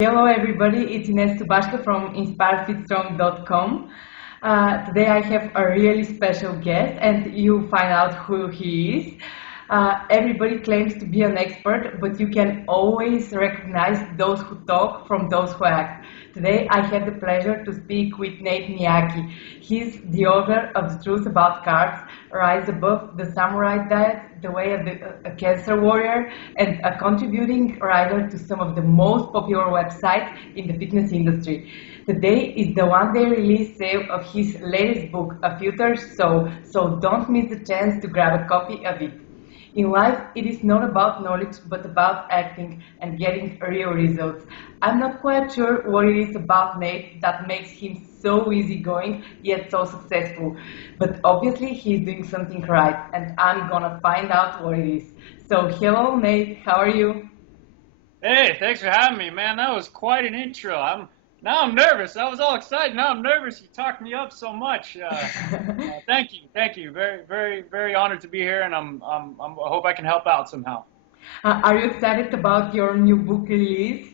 Hello everybody, it's Ines Tubashka from InspiredFitStrong.com. Today I have a really special guest and you find out who he is. Everybody claims to be an expert, but you can always recognize those who talk from those who act. Today I had the pleasure to speak with Nate Miyaki. He's the author of The Truth About Carbs, Rise Above the Samurai Diet, The Way of a Cancer Warrior, and a contributing writer to some of the most popular websites in the fitness industry. Today is the one-day release sale of his latest book, A Future so don't miss the chance to grab a copy of it. In life, it is not about knowledge, but about acting and getting real results. I'm not quite sure what it is about Nate that makes him so easygoing, yet so successful. But obviously, he's doing something right, and I'm gonna find out what it is. So, hello, Nate. How are you? Hey, thanks for having me, man. That was quite an intro. Now I'm nervous. I was all excited. Now I'm nervous. You talked me up so much. Thank you. Very, very, very honored to be here, and I hope I can help out somehow. Are you excited about your new book release?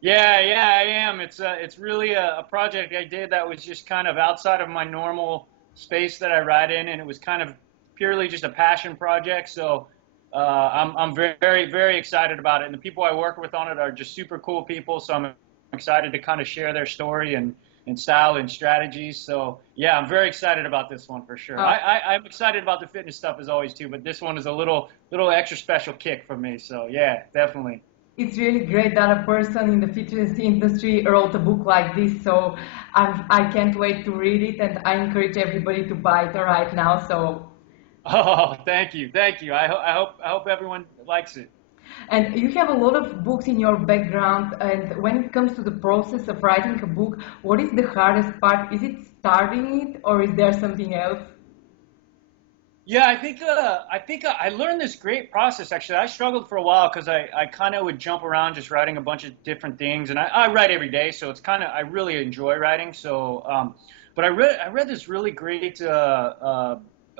Yeah, I am. It's really a project I did that was just kind of outside of my normal space that I write in, and it was kind of purely just a passion project. So I'm very, very excited about it, and the people I work with on it are just super cool people. So I'm excited to kind of share their story and style and strategies. So yeah, I'm very excited about this one for sure. I'm excited about the fitness stuff as always too, but this one is a little extra special kick for me. So yeah, definitely. It's really great that a person in the fitness industry wrote a book like this, so I can't wait to read it, and I encourage everybody to buy it right now. So, Oh, thank you. I hope everyone likes it. and you have a lot of books in your background, and when it comes to the process of writing a book, what is the hardest part? Is it starting it, or is there something else? Yeah, I think I learned this great process actually. I struggled for a while because I kind of would jump around just writing a bunch of different things, and I write every day, so it's kind of I really enjoy writing. So, but I read this really great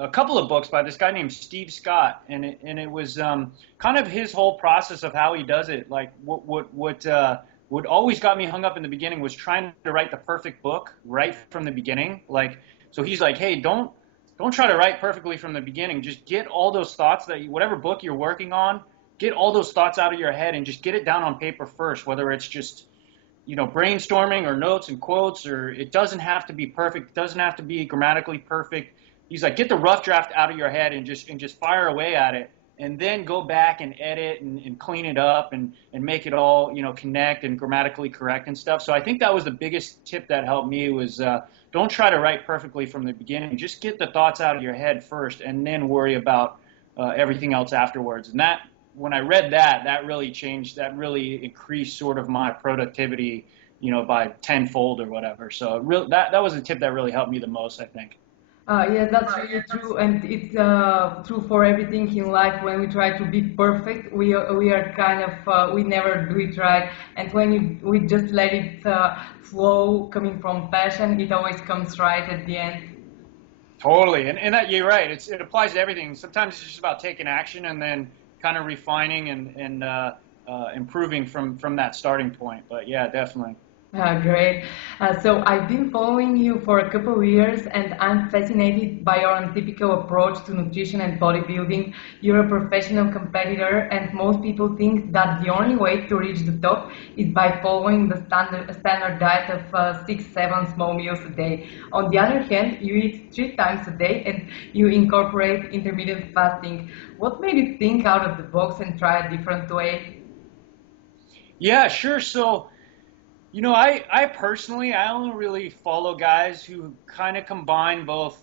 a couple of books by this guy named Steve Scott, and it was kind of his whole process of how he does it. Like what always got me hung up in the beginning was trying to write the perfect book right from the beginning. Like so he's like, hey, don't try to write perfectly from the beginning. Just get all those thoughts whatever book you're working on, get all those thoughts out of your head and just get it down on paper first, whether it's just, brainstorming or notes and quotes, or it doesn't have to be perfect. It doesn't have to be grammatically perfect. He's like, get the rough draft out of your head and just fire away at it. And then go back and edit and clean it up and make it all, connect and grammatically correct and stuff. So I think that was the biggest tip that helped me was, don't try to write perfectly from the beginning. Just get the thoughts out of your head first, and then worry about everything else afterwards. And that, when I read that, that really changed. That really increased sort of my productivity, by tenfold or whatever. So that was a tip that really helped me the most, I think. Yes, that's really true, and it's true for everything in life. When we try to be perfect, we are kind of we never do it right, and when we just let it flow, coming from passion, it always comes right at the end. Totally, and that, you're right. It applies to everything. Sometimes it's just about taking action and then kind of refining and improving from that starting point. But yeah, definitely. Great. So I've been following you for a couple of years, and I'm fascinated by your untypical approach to nutrition and bodybuilding. You're a professional competitor, and most people think that the only way to reach the top is by following the standard diet of 6, 7 small meals a day. On the other hand, you eat 3 times a day, and you incorporate intermittent fasting. What made you think out of the box and try a different way? Yeah, sure. So. I personally, I only really follow guys who kind of combine both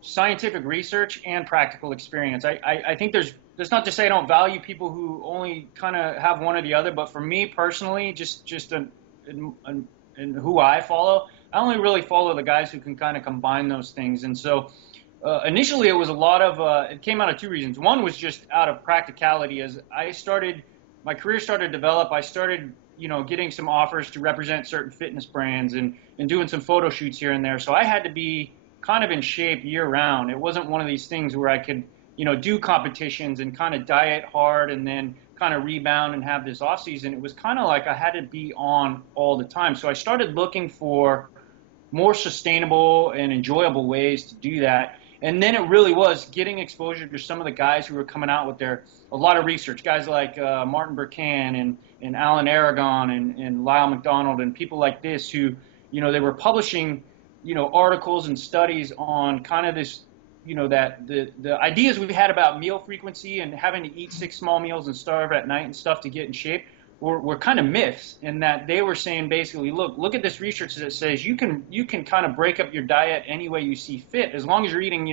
scientific research and practical experience. I think that's not to say I don't value people who only kind of have one or the other, but for me personally, in who I follow, I only really follow the guys who can kind of combine those things. And so initially it was a lot of, it came out of two reasons. One was just out of practicality. As my career started to develop, I started getting some offers to represent certain fitness brands and doing some photo shoots here and there. So I had to be kind of in shape year round. It wasn't one of these things where I could, do competitions and kind of diet hard and then kind of rebound and have this off season, it was kind of like I had to be on all the time. So I started looking for more sustainable and enjoyable ways to do that. And then it really was getting exposure to some of the guys who were coming out with a lot of research, guys like Martin Burkhan and Alan Aragon and Lyle McDonald and people like this who, they were publishing, articles and studies on kind of this, that the ideas we had about meal frequency and having to eat 6 small meals and starve at night and stuff to get in shape were kind of myths, in that they were saying basically, look at this research that says you can kind of break up your diet any way you see fit, as long as you're eating,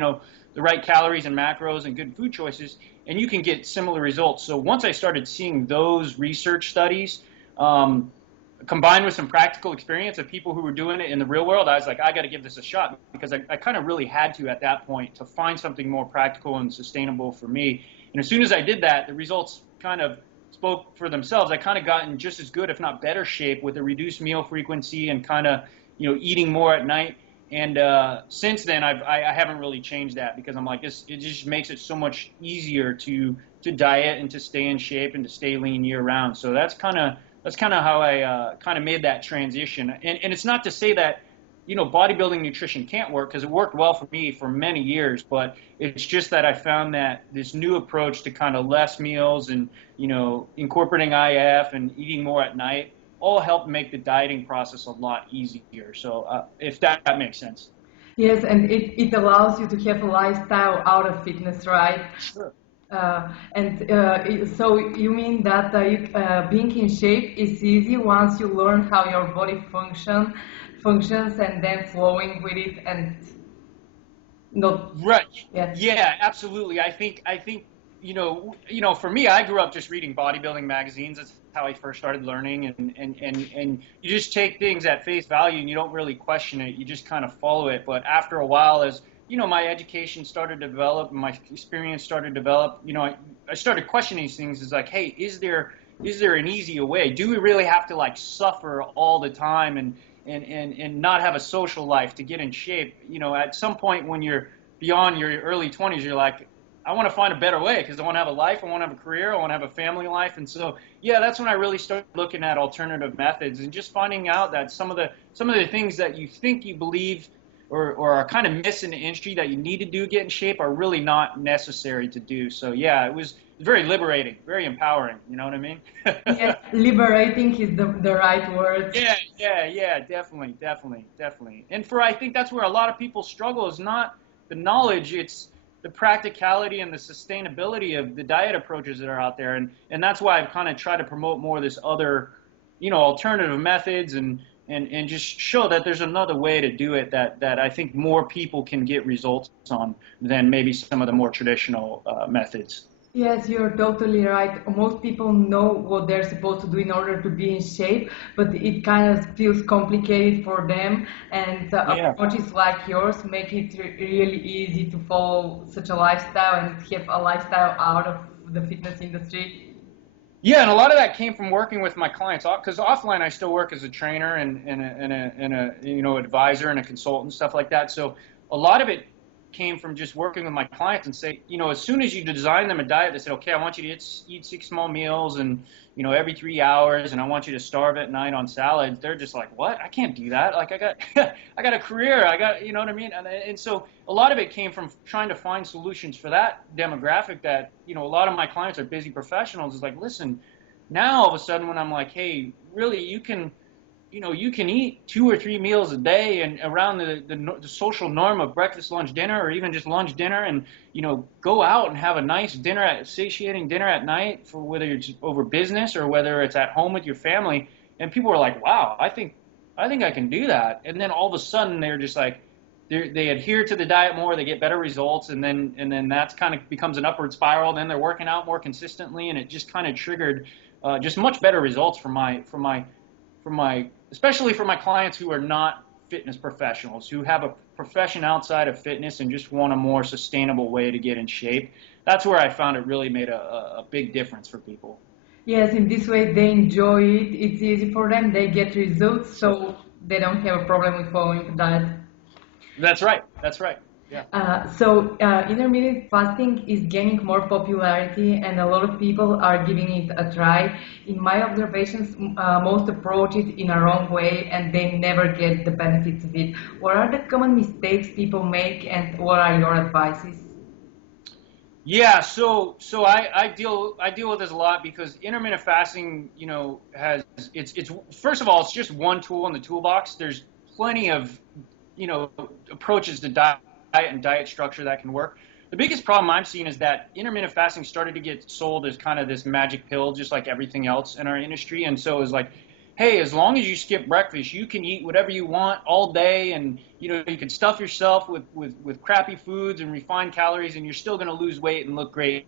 the right calories and macros and good food choices, and you can get similar results. So once I started seeing those research studies, combined with some practical experience of people who were doing it in the real world, I was like, I got to give this a shot, because I kind of really had to at that point to find something more practical and sustainable for me. And as soon as I did that, the results kind of spoke for themselves. I kind of got in just as good, if not better shape, with a reduced meal frequency and kind of, eating more at night. And since then, I haven't really changed that, because I'm like, it just makes it so much easier to diet and to stay in shape and to stay lean year round. So that's kind of how I kind of made that transition. And it's not to say that, bodybuilding nutrition can't work, because it worked well for me for many years, but it's just that I found that this new approach to kind of less meals and, incorporating IF and eating more at night all helped make the dieting process a lot easier. So if that makes sense. Yes, and it allows you to have a lifestyle out of fitness, right? Sure. So you mean that being in shape is easy once you learn how your body functions, and then flowing with it, and not right. yeah. Yeah, absolutely. I think for me, I grew up just reading bodybuilding magazines. That's how I first started learning, and you just take things at face value and you don't really question it. You just kind of follow it. But after a while, as my education started to develop and my experience started to develop, I started questioning these things. It's like, hey, is there an easier way? Do we really have to like suffer all the time and not have a social life to get in shape? At some point when you're beyond your early 20s, you're like, I want to find a better way, because I want to have a life, I want to have a career, I want to have a family life. And so, yeah, that's when I really started looking at alternative methods and just finding out that some of the things that you think you believe or are kind of missing in the industry that you need to do to get in shape are really not necessary to do. So, yeah, it was very liberating, very empowering. You know what I mean? Yeah, liberating is the right word. Yeah, definitely. And I think that's where a lot of people struggle, is not the knowledge, it's the practicality and the sustainability of the diet approaches that are out there. And that's why I've kind of tried to promote more of this other, alternative methods and just show that there's another way to do it that I think more people can get results on than maybe some of the more traditional methods. Yes, you're totally right. Most people know what they're supposed to do in order to be in shape, but it kind of feels complicated for them. And approaches like yours make it really easy to follow such a lifestyle and have a lifestyle out of the fitness industry. Yeah, and a lot of that came from working with my clients, because offline I still work as a trainer and a advisor and a consultant, stuff like that. So a lot of it came from just working with my clients and say, as soon as you design them a diet, they said, okay, I want you to eat 6 small meals and, every 3 hours, and I want you to starve at night on salads. They're just like, what? I can't do that. Like, I got a career. You know what I mean? And so a lot of it came from trying to find solutions for that demographic that, a lot of my clients are busy professionals. It's like, listen, now all of a sudden when I'm like, hey, really, you can eat 2 or 3 meals a day and around the social norm of breakfast, lunch, dinner, or even just lunch, dinner, and, go out and have a nice dinner, satiating dinner at night, for whether it's over business or whether it's at home with your family. And people are like, wow, I think I can do that. And then all of a sudden they're just like, they adhere to the diet more, they get better results, and then that's kind of becomes an upward spiral. Then they're working out more consistently, and it just kind of triggered just much better results for my especially for my clients who are not fitness professionals, who have a profession outside of fitness and just want a more sustainable way to get in shape. That's where I found it really made a big difference for people. Yes, in this way they enjoy it, it's easy for them, they get results, so they don't have a problem with following the diet. That's right. Yeah. Intermittent fasting is gaining more popularity, and a lot of people are giving it a try. In my observations, most approach it in a wrong way, and they never get the benefits of it. What are the common mistakes people make, and what are your advices? Yeah, so I deal with this a lot because intermittent fasting, has it's first of all, it's just one tool in the toolbox. There's plenty of, approaches to diet and diet structure that can work. The biggest problem I'm seeing is that intermittent fasting started to get sold as kind of this magic pill, just like everything else in our industry. And so it's like, hey, as long as you skip breakfast, you can eat whatever you want all day, and you can stuff yourself with crappy foods and refined calories, and you're still going to lose weight and look great.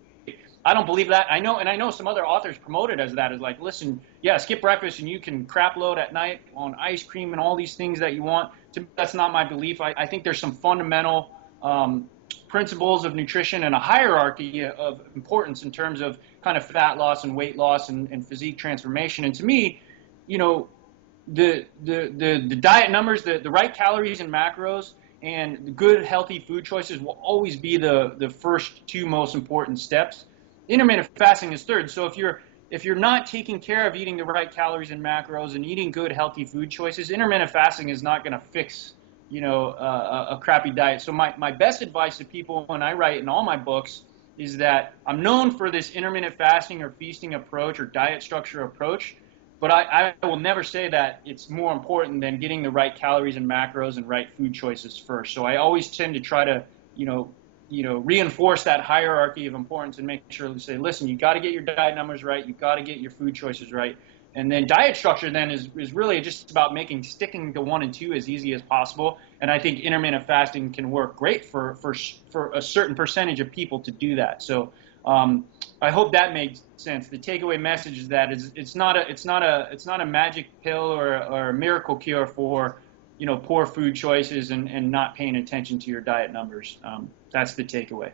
I don't believe that. I know some other authors promote it as that, as like, listen, yeah, skip breakfast and you can crap load at night on ice cream and all these things that you want. To me, that's not my belief. I think there's some fundamental principles of nutrition and a hierarchy of importance in terms of kind of fat loss and weight loss and physique transformation. And to me, you know, the diet numbers, the right calories and macros, and the good healthy food choices will always be the first two most important steps. Intermittent fasting is third. So if you're not taking care of eating the right calories and macros and eating good healthy food choices, intermittent fasting is not going to fix a crappy diet. So my best advice to people when I write in all my books is that I'm known for this intermittent fasting or feasting approach or diet structure approach, but I will never say that it's more important than getting the right calories and macros and right food choices first. So I always tend to try to, reinforce that hierarchy of importance and make sure to say, listen, you got to get your diet numbers right. You got to get your food choices right. And then diet structure then is really just about sticking to 1 and 2 as easy as possible. And I think intermittent fasting can work great for a certain percentage of people to do that. So I hope that makes sense. The takeaway message is that it's not a magic pill or a miracle cure for poor food choices and not paying attention to your diet numbers. That's the takeaway.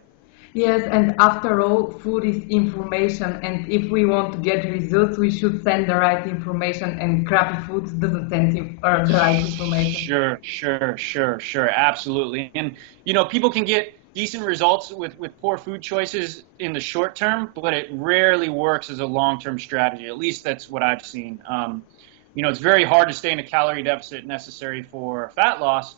Yes, and after all, food is information, and if we want to get results, we should send the right information, and crappy foods doesn't send the right information. Sure, absolutely. And people can get decent results with poor food choices in the short term, but it rarely works as a long-term strategy. At least that's what I've seen. It's very hard to stay in a calorie deficit necessary for fat loss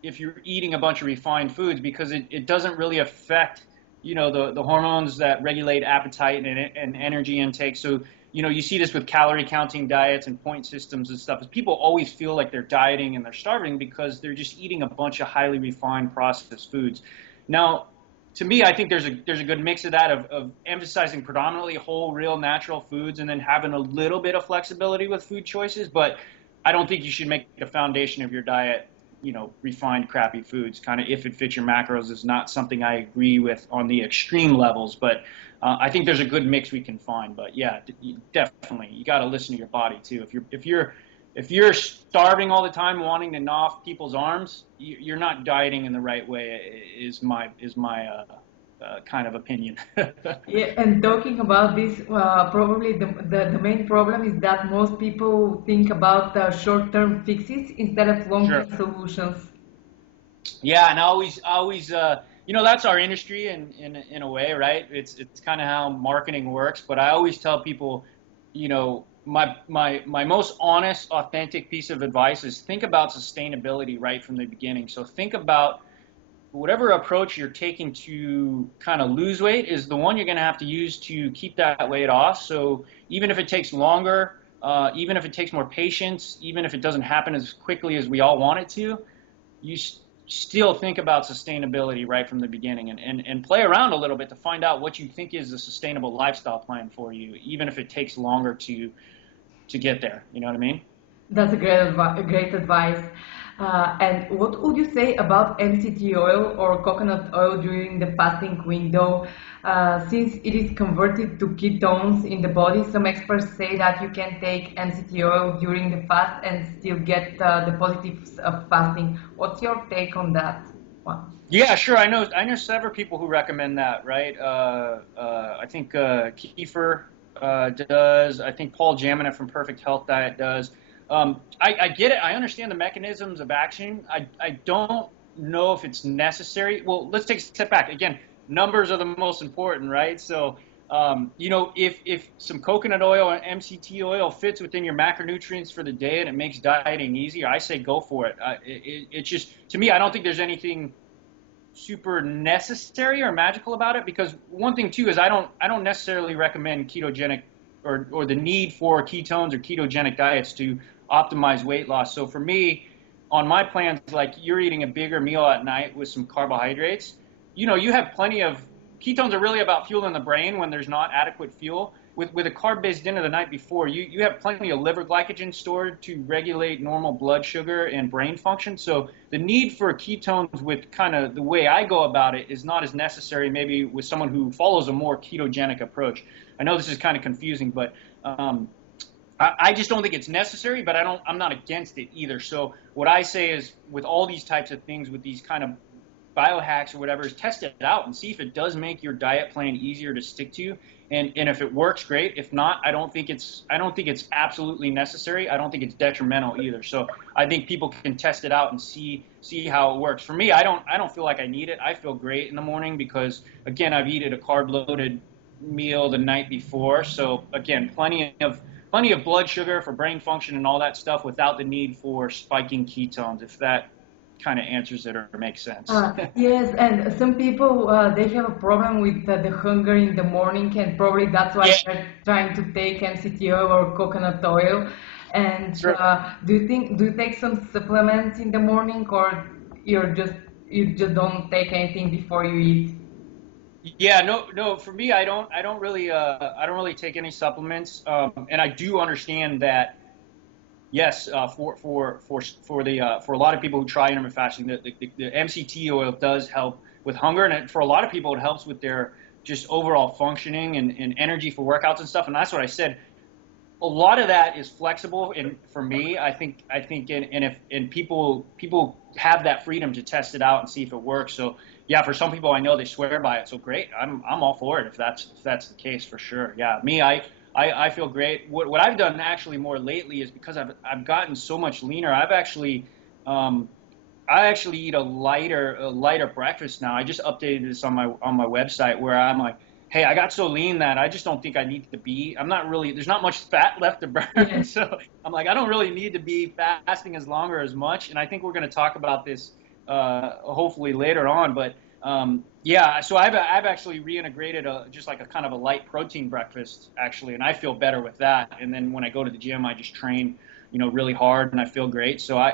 if you're eating a bunch of refined foods, because it doesn't really affect the hormones that regulate appetite and energy intake. So you see this with calorie counting diets and point systems and stuff, is people always feel like they're dieting and they're starving because they're just eating a bunch of highly refined processed foods. Now, to me, I think there's a good mix of that, of emphasizing predominantly whole, real, natural foods, and then having a little bit of flexibility with food choices. But I don't think you should make the foundation of your diet refined crappy foods. Kind of if it fits your macros is not something I agree with on the extreme levels, but I think there's a good mix we can find. But yeah, definitely you got to listen to your body too. If you're starving all the time, wanting to gnaw off people's arms, you're not dieting in the right way. Is my kind of opinion. Yeah, and talking about this, probably the main problem is that most people think about short-term fixes instead of Sure. long-term solutions. Yeah, and I always, that's our industry in a way, right? It's kind of how marketing works. But I always tell people, my most honest, authentic piece of advice is think about sustainability right from the beginning. So think about whatever approach you're taking to kind of lose weight is the one you're going to have to use to keep that weight off. So even if it takes longer, even if it takes more patience, even if it doesn't happen as quickly as we all want it to, you still think about sustainability right from the beginning, and play around a little bit to find out what you think is a sustainable lifestyle plan for you, even if it takes longer to get there. You know what I mean? That's a great advice. And what would you say about MCT oil or coconut oil during the fasting window? Since it is converted to ketones in the body, some experts say that you can take MCT oil during the fast and still get the positives of fasting. What's your take on that one? Yeah, sure. I know several people who recommend that, right? I think Kiefer does. I think Paul Jaminet from Perfect Health Diet does. I get it. I understand the mechanisms of action. I don't know if it's necessary. Well, let's take a step back. Again, numbers are the most important, right? So, if some coconut oil and MCT oil fits within your macronutrients for the day and it makes dieting easier, I say go for it. It's just, to me, I don't think there's anything super necessary or magical about it, because one thing too is I don't necessarily recommend ketogenic or the need for ketones or ketogenic diets to optimize weight loss. So for me, on my plans, like you're eating a bigger meal at night with some carbohydrates, you have plenty of ketones are really about fueling the brain when there's not adequate fuel. With a carb-based dinner the night before, you have plenty of liver glycogen stored to regulate normal blood sugar and brain function. So the need for ketones with kind of the way I go about it is not as necessary maybe with someone who follows a more ketogenic approach. I know this is kind of confusing, but I just don't think it's necessary, but I'm not against it either. So what I say is with all these types of things, with these kind of biohacks or whatever, is test it out and see if it does make your diet plan easier to stick to. And if it works, great. If not, I don't think it's absolutely necessary. I don't think it's detrimental either. So I think people can test it out and see how it works. For me, I don't feel like I need it. I feel great in the morning because, again, I've eaten a carb-loaded meal the night before. So again, plenty of blood sugar for brain function and all that stuff without the need for spiking ketones, if that kind of answers it or makes sense. Yes, and some people they have a problem with the hunger in the morning, and probably that's why they're trying to take MCT oil or coconut oil. And Sure. do you take some supplements in the morning, or you just don't take anything before you eat? Yeah, no. For me, I don't really take any supplements, and I do understand that. Yes, for a lot of people who try intermittent fasting, the MCT oil does help with hunger, and for a lot of people, it helps with their just overall functioning and energy for workouts and stuff. And that's what I said. A lot of that is flexible, and for me, I think, and people have that freedom to test it out and see if it works. So yeah, for some people, I know they swear by it. So great, I'm all for it if that's the case for sure. Yeah, me, I feel great. What I've done actually more lately is because I've gotten so much leaner. I actually eat a lighter breakfast now. I just updated this on my website where I'm like, hey, I got so lean that I just don't think I need to be. There's not much fat left to burn. So I'm like, I don't really need to be fasting as long or as much. And I think we're going to talk about this hopefully later on. But yeah, so I've actually reintegrated just like a kind of a light protein breakfast actually, and I feel better with that. And then when I go to the gym, I just train, really hard, and I feel great. So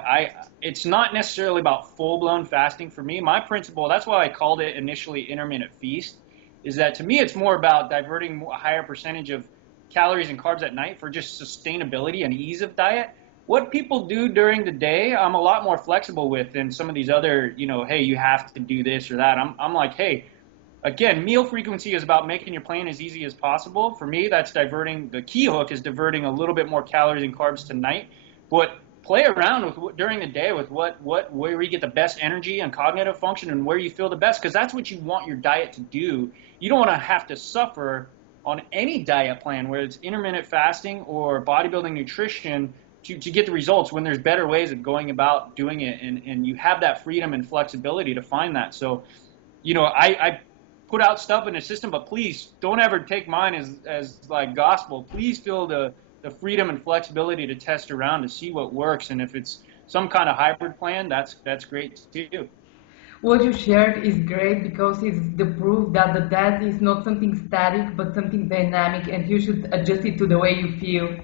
it's not necessarily about full blown fasting for me. My principle, that's why I called it initially intermittent feast, is that to me it's more about diverting a higher percentage of calories and carbs at night for just sustainability and ease of diet. What people do during the day, I'm a lot more flexible with than some of these other, hey, you have to do this or that. I'm like, hey, again, meal frequency is about making your plan as easy as possible. For me, that's the key hook is diverting a little bit more calories and carbs tonight. But play around with during the day with where you get the best energy and cognitive function and where you feel the best, because that's what you want your diet to do. You don't want to have to suffer on any diet plan, whether it's intermittent fasting or bodybuilding nutrition, to get the results when there's better ways of going about doing it, and you have that freedom and flexibility to find that. So, I put out stuff in the system, but please don't ever take mine as like gospel. Please feel the freedom and flexibility to test around to see what works, and if it's some kind of hybrid plan, that's great too. What you shared is great because it's the proof that the diet is not something static but something dynamic, and you should adjust it to the way you feel.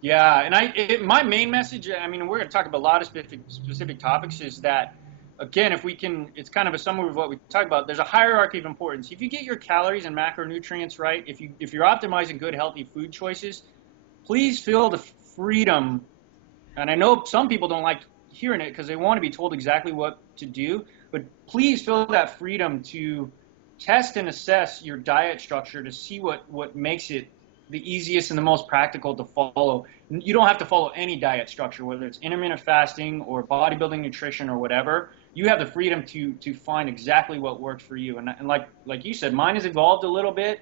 Yeah, and my main message, I mean, we're going to talk about a lot of specific topics, is that, again, if we can, it's kind of a summary of what we talked about. There's a hierarchy of importance. If you get your calories and macronutrients right, if you're optimizing good, healthy food choices, please feel the freedom. And I know some people don't like hearing it because they want to be told exactly what to do, but please feel that freedom to test and assess your diet structure to see what makes it the easiest and the most practical to follow. You don't have to follow any diet structure, whether it's intermittent fasting or bodybuilding nutrition or whatever. You have the freedom to find exactly what works for you. And like you said, mine has evolved a little bit.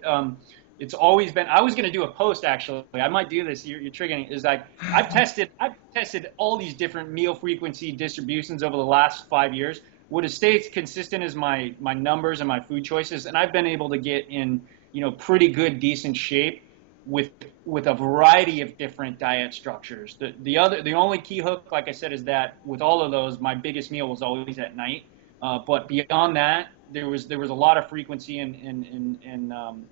It's always been. I was going to do a post actually. I might do this. You're triggering. Is like I've tested all these different meal frequency distributions over the last 5 years. what has stayed consistent is my numbers and my food choices, and I've been able to get in, pretty good, decent shape with a variety of different diet structures. The only key hook, like I said, is that with all of those, my biggest meal was always at night. But beyond that, there was a lot of frequency and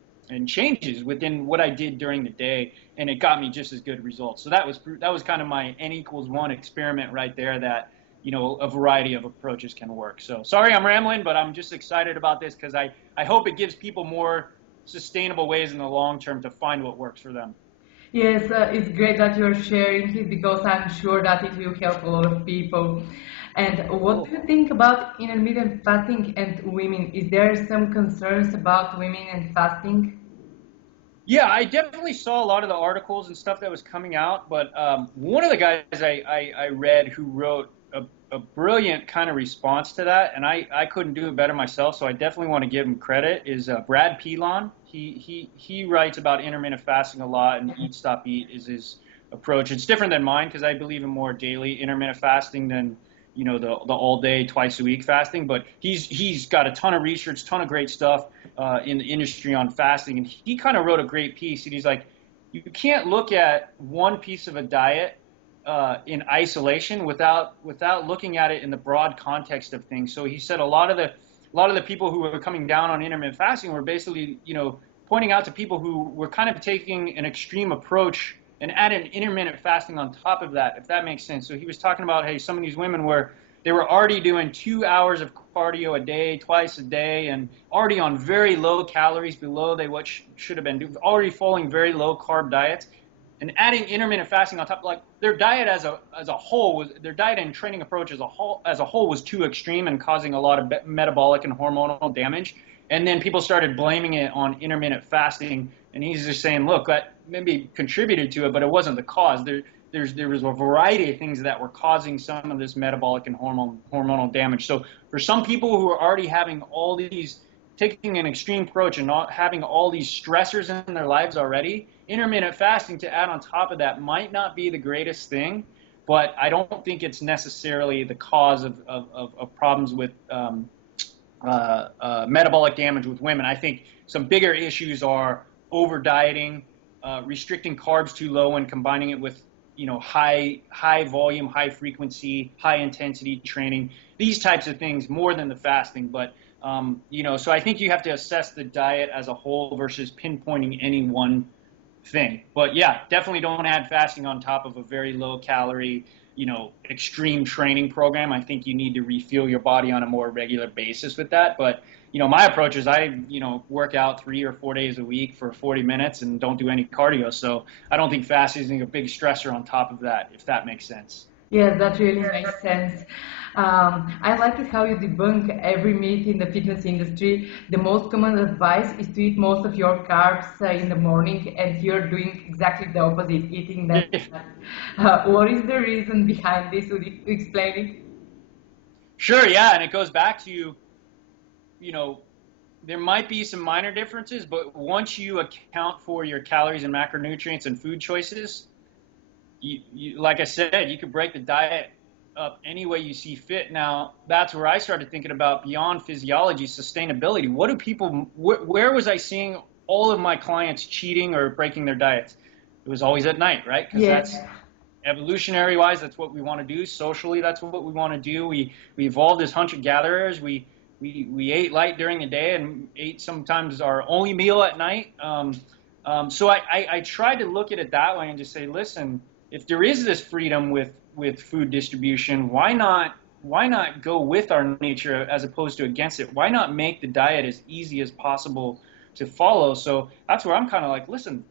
changes within what I did during the day, and it got me just as good results. So that was kind of my N=1 experiment right there, that a variety of approaches can work. So sorry I'm rambling, but I'm just excited about this because I hope it gives people more sustainable ways in the long term to find what works for them. Yes, it's great that you're sharing it because I'm sure that it will help a lot of people. And what Cool. do you think about intermittent fasting and women? Is there some concerns about women and fasting? Yeah, I definitely saw a lot of the articles and stuff that was coming out, but one of the guys I read who wrote a brilliant kind of response to that, and I couldn't do it better myself, so I definitely want to give him credit, is Brad Pilon. He writes about intermittent fasting a lot, and Eat Stop Eat is his approach. It's different than mine because I believe in more daily intermittent fasting than the all day, twice a week fasting. But he's got a ton of research, ton of great stuff in the industry on fasting, and he kind of wrote a great piece. And he's like, you can't look at one piece of a diet in isolation without looking at it in the broad context of things. So he said a lot of the people who were coming down on intermittent fasting were basically pointing out to people who were kind of taking an extreme approach and added intermittent fasting on top of that, if that makes sense. So he was talking about, hey, some of these women they were already doing 2 hours of cardio a day, twice a day, and already on very low calories, below what should have been doing, already following very low carb diets, and adding intermittent fasting on top. Like their diet as a whole their diet and training approach as a whole was too extreme and causing a lot of metabolic and hormonal damage. And then people started blaming it on intermittent fasting, and he's just saying, look, that maybe contributed to it, but it wasn't the cause. There was a variety of things that were causing some of this metabolic and hormonal damage. So for some people who are already having taking an extreme approach and not having all these stressors in their lives already, intermittent fasting to add on top of that might not be the greatest thing, but I don't think it's necessarily the cause of problems with metabolic damage with women. I think some bigger issues are over dieting, restricting carbs too low and combining it with high volume, high frequency, high intensity training, these types of things more than the fasting. But so I think you have to assess the diet as a whole versus pinpointing any one thing. But yeah, definitely don't add fasting on top of a very low calorie, extreme training program. I think you need to refuel your body on a more regular basis with that. But, my approach is I work out 3 or 4 days a week for 40 minutes and don't do any cardio. So I don't think fasting is a big stressor on top of that, if that makes sense. Yes, that really makes sense. I like it how you debunk every myth in the fitness industry. The most common advice is to eat most of your carbs in the morning, and you're doing exactly the opposite, eating them. What is the reason behind this? Would you explain it? Sure, yeah, and it goes back to, there might be some minor differences, but once you account for your calories and macronutrients and food choices, you like I said, you could break the diet up any way you see fit. Now, that's where I started thinking about beyond physiology, sustainability. What do people, where was I seeing all of my clients cheating or breaking their diets? It was always at night, right? Because that's evolutionary wise, that's what we want to do. Socially, that's what we want to do. We evolved as hunter-gatherers. We ate light during the day and ate sometimes our only meal at night. So I tried to look at it that way and just say, listen, if there is this freedom with food distribution, why not go with our nature as opposed to against it? Why not make the diet as easy as possible to follow? So that's where I'm kind of like, listen,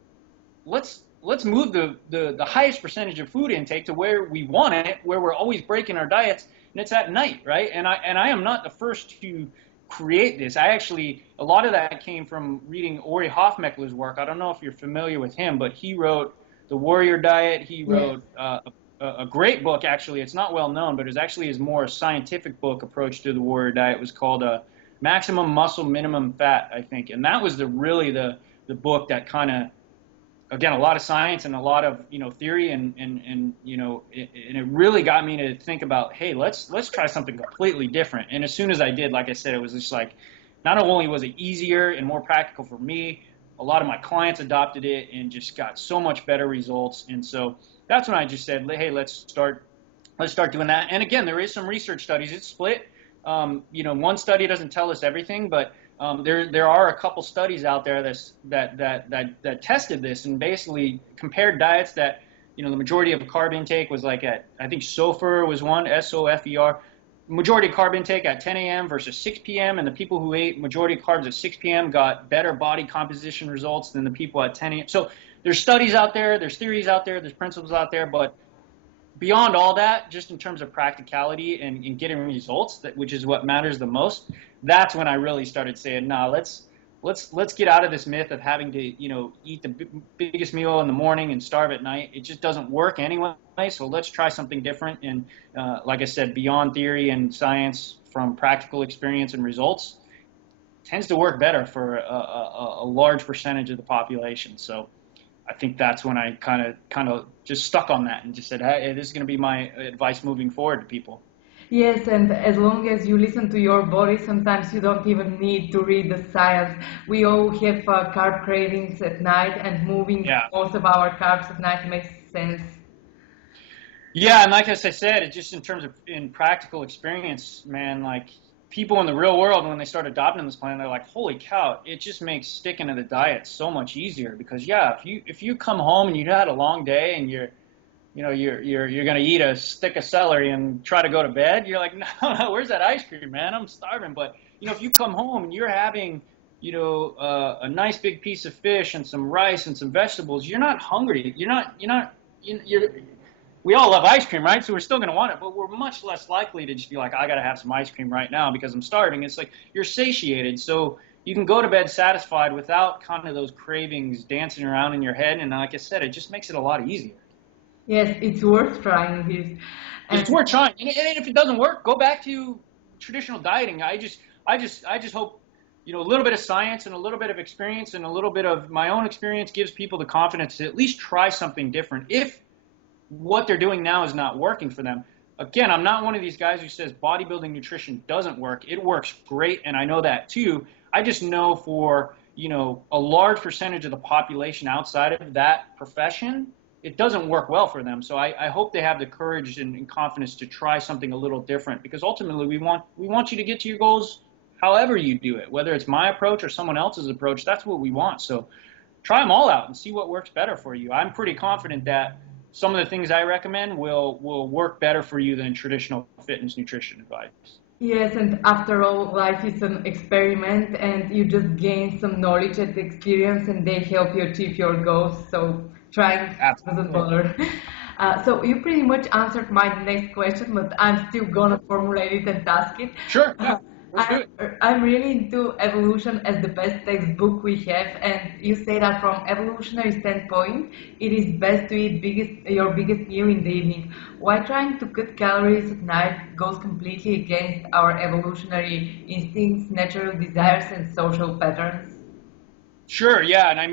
let's move the highest percentage of food intake to where we want it, where we're always breaking our diets, and it's at night, right? And I am not the first to create this. A lot of that came from reading Ori Hofmeckler's work. I don't know if you're familiar with him, but he wrote The Warrior Diet. He wrote a great book, actually. It's not well known, but it's actually his more scientific book approach to the Warrior Diet. It was called Maximum Muscle, Minimum Fat, I think. And that was really the book that kind of again, a lot of science and a lot of, theory and it really got me to think about, hey, let's try something completely different. And as soon as I did, like I said, it was just like, not only was it easier and more practical for me, a lot of my clients adopted it and just got so much better results. And so that's when I just said, hey, let's start doing that. And again, there is some research studies. It's split. One study doesn't tell us everything, but there are a couple studies out there that tested this and basically compared diets that, the majority of carb intake was like at, I think SOFER was one, SOFER, majority of carb intake at 10 a.m. versus 6 p.m. And the people who ate majority of carbs at 6 p.m. got better body composition results than the people at 10 a.m. So there's studies out there, there's theories out there, there's principles out there, but beyond all that, just in terms of practicality and getting results, which is what matters the most, that's when I really started saying, nah, let's get out of this myth of having to, eat the biggest meal in the morning and starve at night. It just doesn't work anyway. So let's try something different. And like I said, beyond theory and science, from practical experience and results, tends to work better for a large percentage of the population. So I think that's when I kind of just stuck on that and just said, hey, this is going to be my advice moving forward to people. Yes, and as long as you listen to your body, sometimes you don't even need to read the science. We all have carb cravings at night, and moving most of our carbs at night makes sense. Yeah, and like as I said, it just in terms of in practical experience, man, like people in the real world, when they start adopting this plan, they're like, holy cow, it just makes sticking to the diet so much easier. Because if you come home and you had a long day and you're going to eat a stick of celery and try to go to bed, you're like, no, where's that ice cream, man? I'm starving. But if you come home and you're having a nice big piece of fish and some rice and some vegetables, you're not hungry. We all love ice cream, right? So we're still going to want it, but we're much less likely to just be like, I got to have some ice cream right now because I'm starving. It's like you're satiated, so you can go to bed satisfied without kind of those cravings dancing around in your head. And like I said, it just makes it a lot easier. Yes, it's worth trying this. It's worth trying. And if it doesn't work, go back to traditional dieting. I just hope, a little bit of science and a little bit of experience and a little bit of my own experience gives people the confidence to at least try something different. If what they're doing now is not working for them. Again, I'm not one of these guys who says bodybuilding nutrition doesn't work. It works great, and I know that too. I just know for, a large percentage of the population outside of that profession, it doesn't work well for them. So I hope they have the courage and confidence to try something a little different, because ultimately we want you to get to your goals however you do it, whether it's my approach or someone else's approach. That's what we want. So try them all out and see what works better for you. I'm pretty confident that some of the things I recommend will work better for you than traditional fitness nutrition advice. Yes, and after all, life is an experiment, and you just gain some knowledge and experience, and they help you achieve your goals. So trying doesn't bother. So you pretty much answered my next question, but I'm still gonna formulate it and ask it. Sure. I'm really into evolution as the best textbook we have, and you say that from evolutionary standpoint, it is best to eat your biggest meal in the evening. Why trying to cut calories at night goes completely against our evolutionary instincts, natural desires, and social patterns? Sure, yeah, and I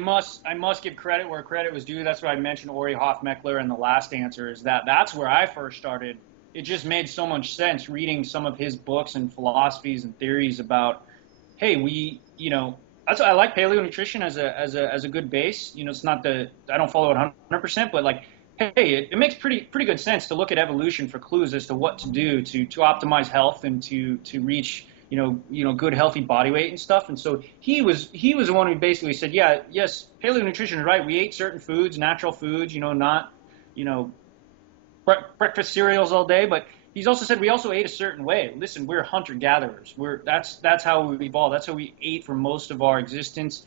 must give credit where credit was due. That's why I mentioned Ori Hofmeckler in the last answer, is that's where I first started. It just made so much sense reading some of his books and philosophies and theories about, hey, that's why I like paleo nutrition as a good base. It's not I don't follow it 100%, but like, hey, it makes pretty good sense to look at evolution for clues as to what to do to optimize health and to reach good healthy body weight and stuff. And so he was the one who basically said, yes, paleo nutrition is right. We ate certain foods, natural foods, not breakfast cereals all day, but he's also said we also ate a certain way. Listen, we're hunter-gatherers. That's how we evolved. That's how we ate for most of our existence.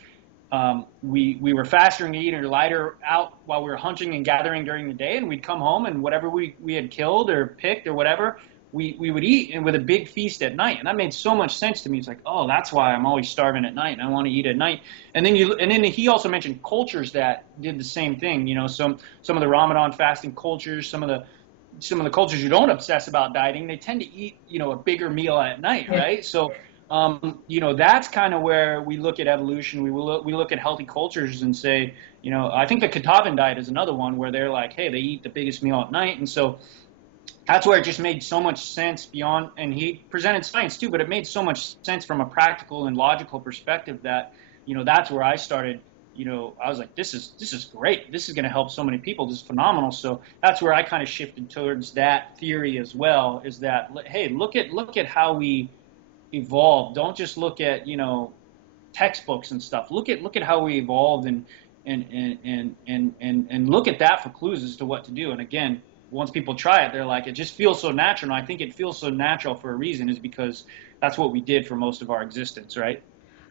We were faster and eating lighter out while we were hunting and gathering during the day, and we'd come home and whatever we had killed or picked or whatever, we would eat, and with a big feast at night. And that made so much sense to me. It's like, oh, that's why I'm always starving at night and I want to eat at night. And then he also mentioned cultures that did the same thing. Some of the Ramadan fasting cultures, some of the cultures who don't obsess about dieting, they tend to eat, a bigger meal at night, right? So That's kind of where we look at evolution. We look at healthy cultures and say, I think the Katavan diet is another one where they're like, hey, they eat the biggest meal at night. And so that's where it just made so much sense beyond, and he presented science too, but it made so much sense from a practical and logical perspective that, that's where I started. I was like, this is great. This is going to help so many people. This is phenomenal. So that's where I kind of shifted towards that theory as well, is that, hey, look at how we evolved. Don't just look at, textbooks and stuff. Look at how we evolved and look at that for clues as to what to do. And again, once people try it, they're like, it just feels so natural. And I think it feels so natural for a reason, is because that's what we did for most of our existence, right?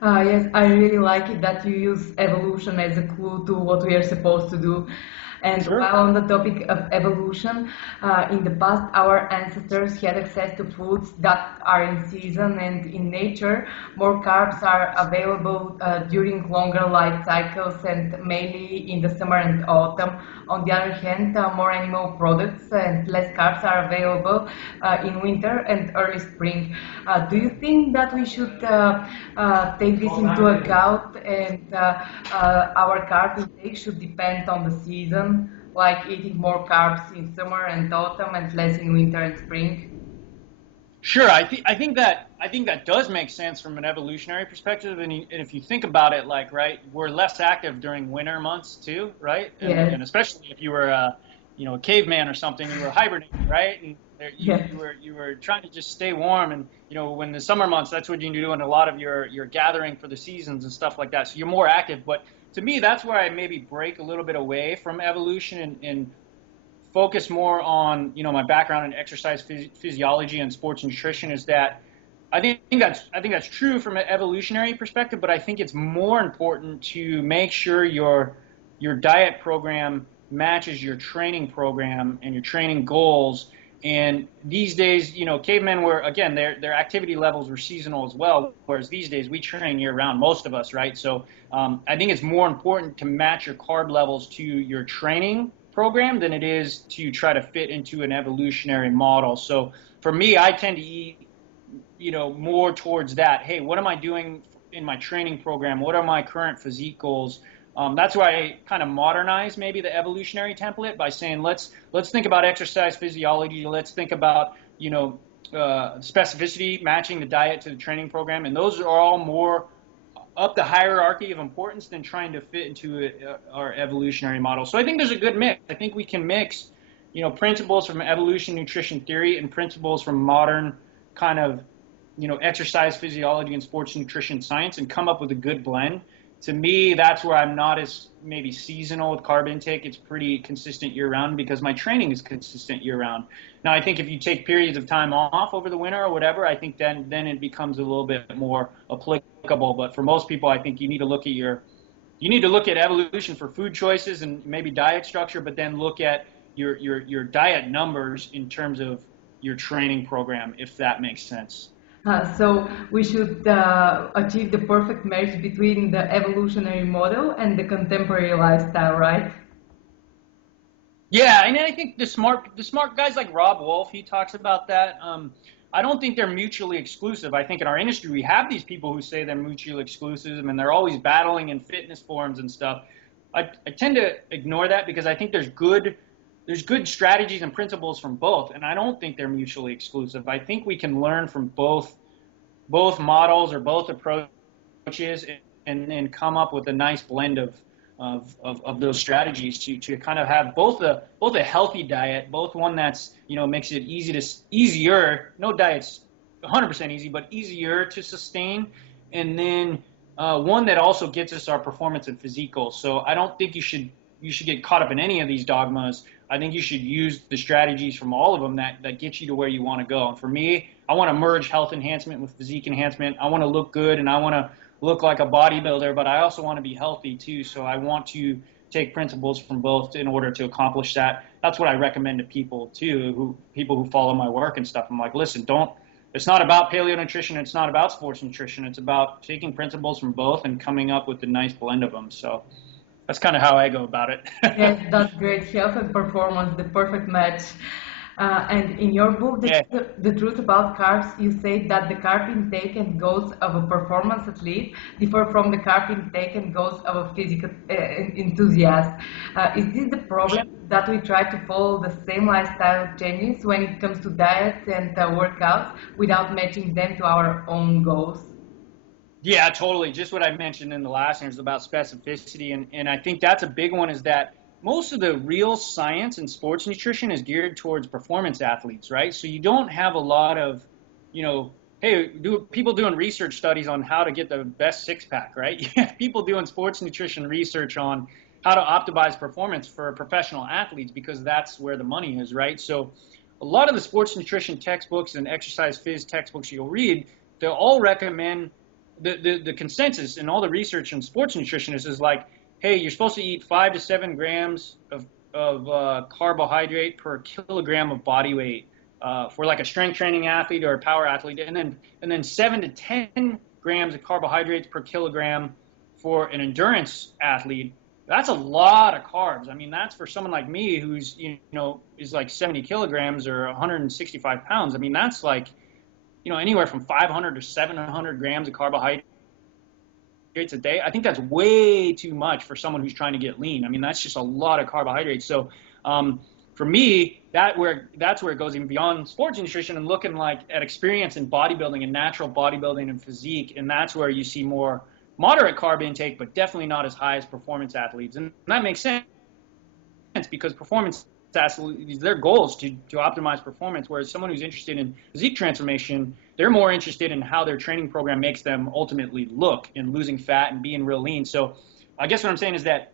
Yes, I really like it that you use evolution as a clue to what we are supposed to do. And Sure. while on the topic of evolution, in the past our ancestors had access to foods that are in season and in nature. More carbs are available during longer life cycles and mainly in the summer and autumn. On the other hand, more animal products and less carbs are available in winter and early spring. Do you think that we should take this into account, and our carb intake should depend on the season, like eating more carbs in summer and autumn and less in winter and spring? Sure, I think that does make sense from an evolutionary perspective, and if you think about it, like, right, we're less active during winter months too, right? Yes. And especially if you were a caveman or something, you were hibernating, right? And Yes. you were trying to just stay warm, and when the summer months, that's what you do in a lot of your gathering for the seasons and stuff like that. So you're more active, but to me, that's where I maybe break a little bit away from evolution and focus more on, my background in exercise physiology and sports nutrition, is that I think that's true from an evolutionary perspective, but I think it's more important to make sure your diet program matches your training program and your training goals. And these days, cavemen were, again, their activity levels were seasonal as well, whereas these days we train year round, most of us, right? So I think it's more important to match your carb levels to your training program than it is to try to fit into an evolutionary model. So for me, I tend to eat, more towards that. Hey, what am I doing in my training program? What are my current physique goals? That's why I kind of modernize maybe the evolutionary template by saying, let's think about exercise physiology. Let's think about, specificity, matching the diet to the training program. And those are all more up the hierarchy of importance than trying to fit into our evolutionary model. So I think there's a good mix. I think we can mix, principles from evolution nutrition theory and principles from modern kind of, exercise physiology and sports nutrition science, and come up with a good blend. To me, that's where I'm not as maybe seasonal with carb intake. It's pretty consistent year round because my training is consistent year round. Now, I think if you take periods of time off over the winter or whatever, I think then it becomes a little bit more applicable. But for most people, I think you need to look at evolution for food choices and maybe diet structure, but then look at your diet numbers in terms of your training program, if that makes sense. So we should achieve the perfect marriage between the evolutionary model and the contemporary lifestyle, right? Yeah, and I think the smart guys like Rob Wolf, he talks about that. I don't think they're mutually exclusive. I think in our industry we have these people who say they're mutually exclusive and they're always battling in fitness forums and stuff. I tend to ignore that because I think there's good strategies and principles from both, and I don't think they're mutually exclusive. I think we can learn from both models or both approaches and come up with a nice blend of those strategies to kind of have both a healthy diet, both one that's, makes it easier. No diet's 100% easy, but easier to sustain, and then one that also gets us our performance and physique goals. So I don't think you should get caught up in any of these dogmas. I think you should use the strategies from all of them that get you to where you want to go. And for me, I want to merge health enhancement with physique enhancement. I want to look good and I want to look like a bodybuilder, but I also want to be healthy too. So I want to take principles from both in order to accomplish that. That's what I recommend to people too, people who follow my work and stuff. I'm like, listen, it's not about paleo nutrition. It's not about sports nutrition. It's about taking principles from both and coming up with a nice blend of them. So that's kind of how I go about it. Yes, that's great. Health and performance, the perfect match. And in your book, Yeah. the Truth About Carbs, you say that the carb intake and goals of a performance athlete differ from the carb intake and goals of a physical enthusiast. Is this the problem, that we try to follow the same lifestyle changes when it comes to diet and workouts without matching them to our own goals? Yeah, totally. Just what I mentioned in the last one is about specificity. And I think that's a big one, is that most of the real science in sports nutrition is geared towards performance athletes, right? So you don't have a lot of, hey, people doing research studies on how to get the best six pack, right? You have people doing sports nutrition research on how to optimize performance for professional athletes, because that's where the money is, right? So a lot of the sports nutrition textbooks and exercise phys textbooks you'll read, they'll all recommend the consensus in all the research in sports nutritionists is like, hey, you're supposed to eat 5 to 7 grams of carbohydrate per kilogram of body weight for like a strength training athlete or a power athlete, and then 7 to 10 grams of carbohydrates per kilogram for an endurance athlete. That's a lot of carbs. I mean, that's for someone like me who's is like 70 kilograms or 165 pounds. I mean, that's like anywhere from 500 to 700 grams of carbohydrates a day. I think that's way too much for someone who's trying to get lean. I mean, that's just a lot of carbohydrates. So for me, that's where it goes even beyond sports nutrition and looking like at experience in bodybuilding and natural bodybuilding and physique. And that's where you see more moderate carb intake, but definitely not as high as performance athletes. And that makes sense because performance athletes, their goal is to optimize performance, whereas someone who's interested in physique transformation, they're more interested in how their training program makes them ultimately look and losing fat and being real lean. So I guess what I'm saying is that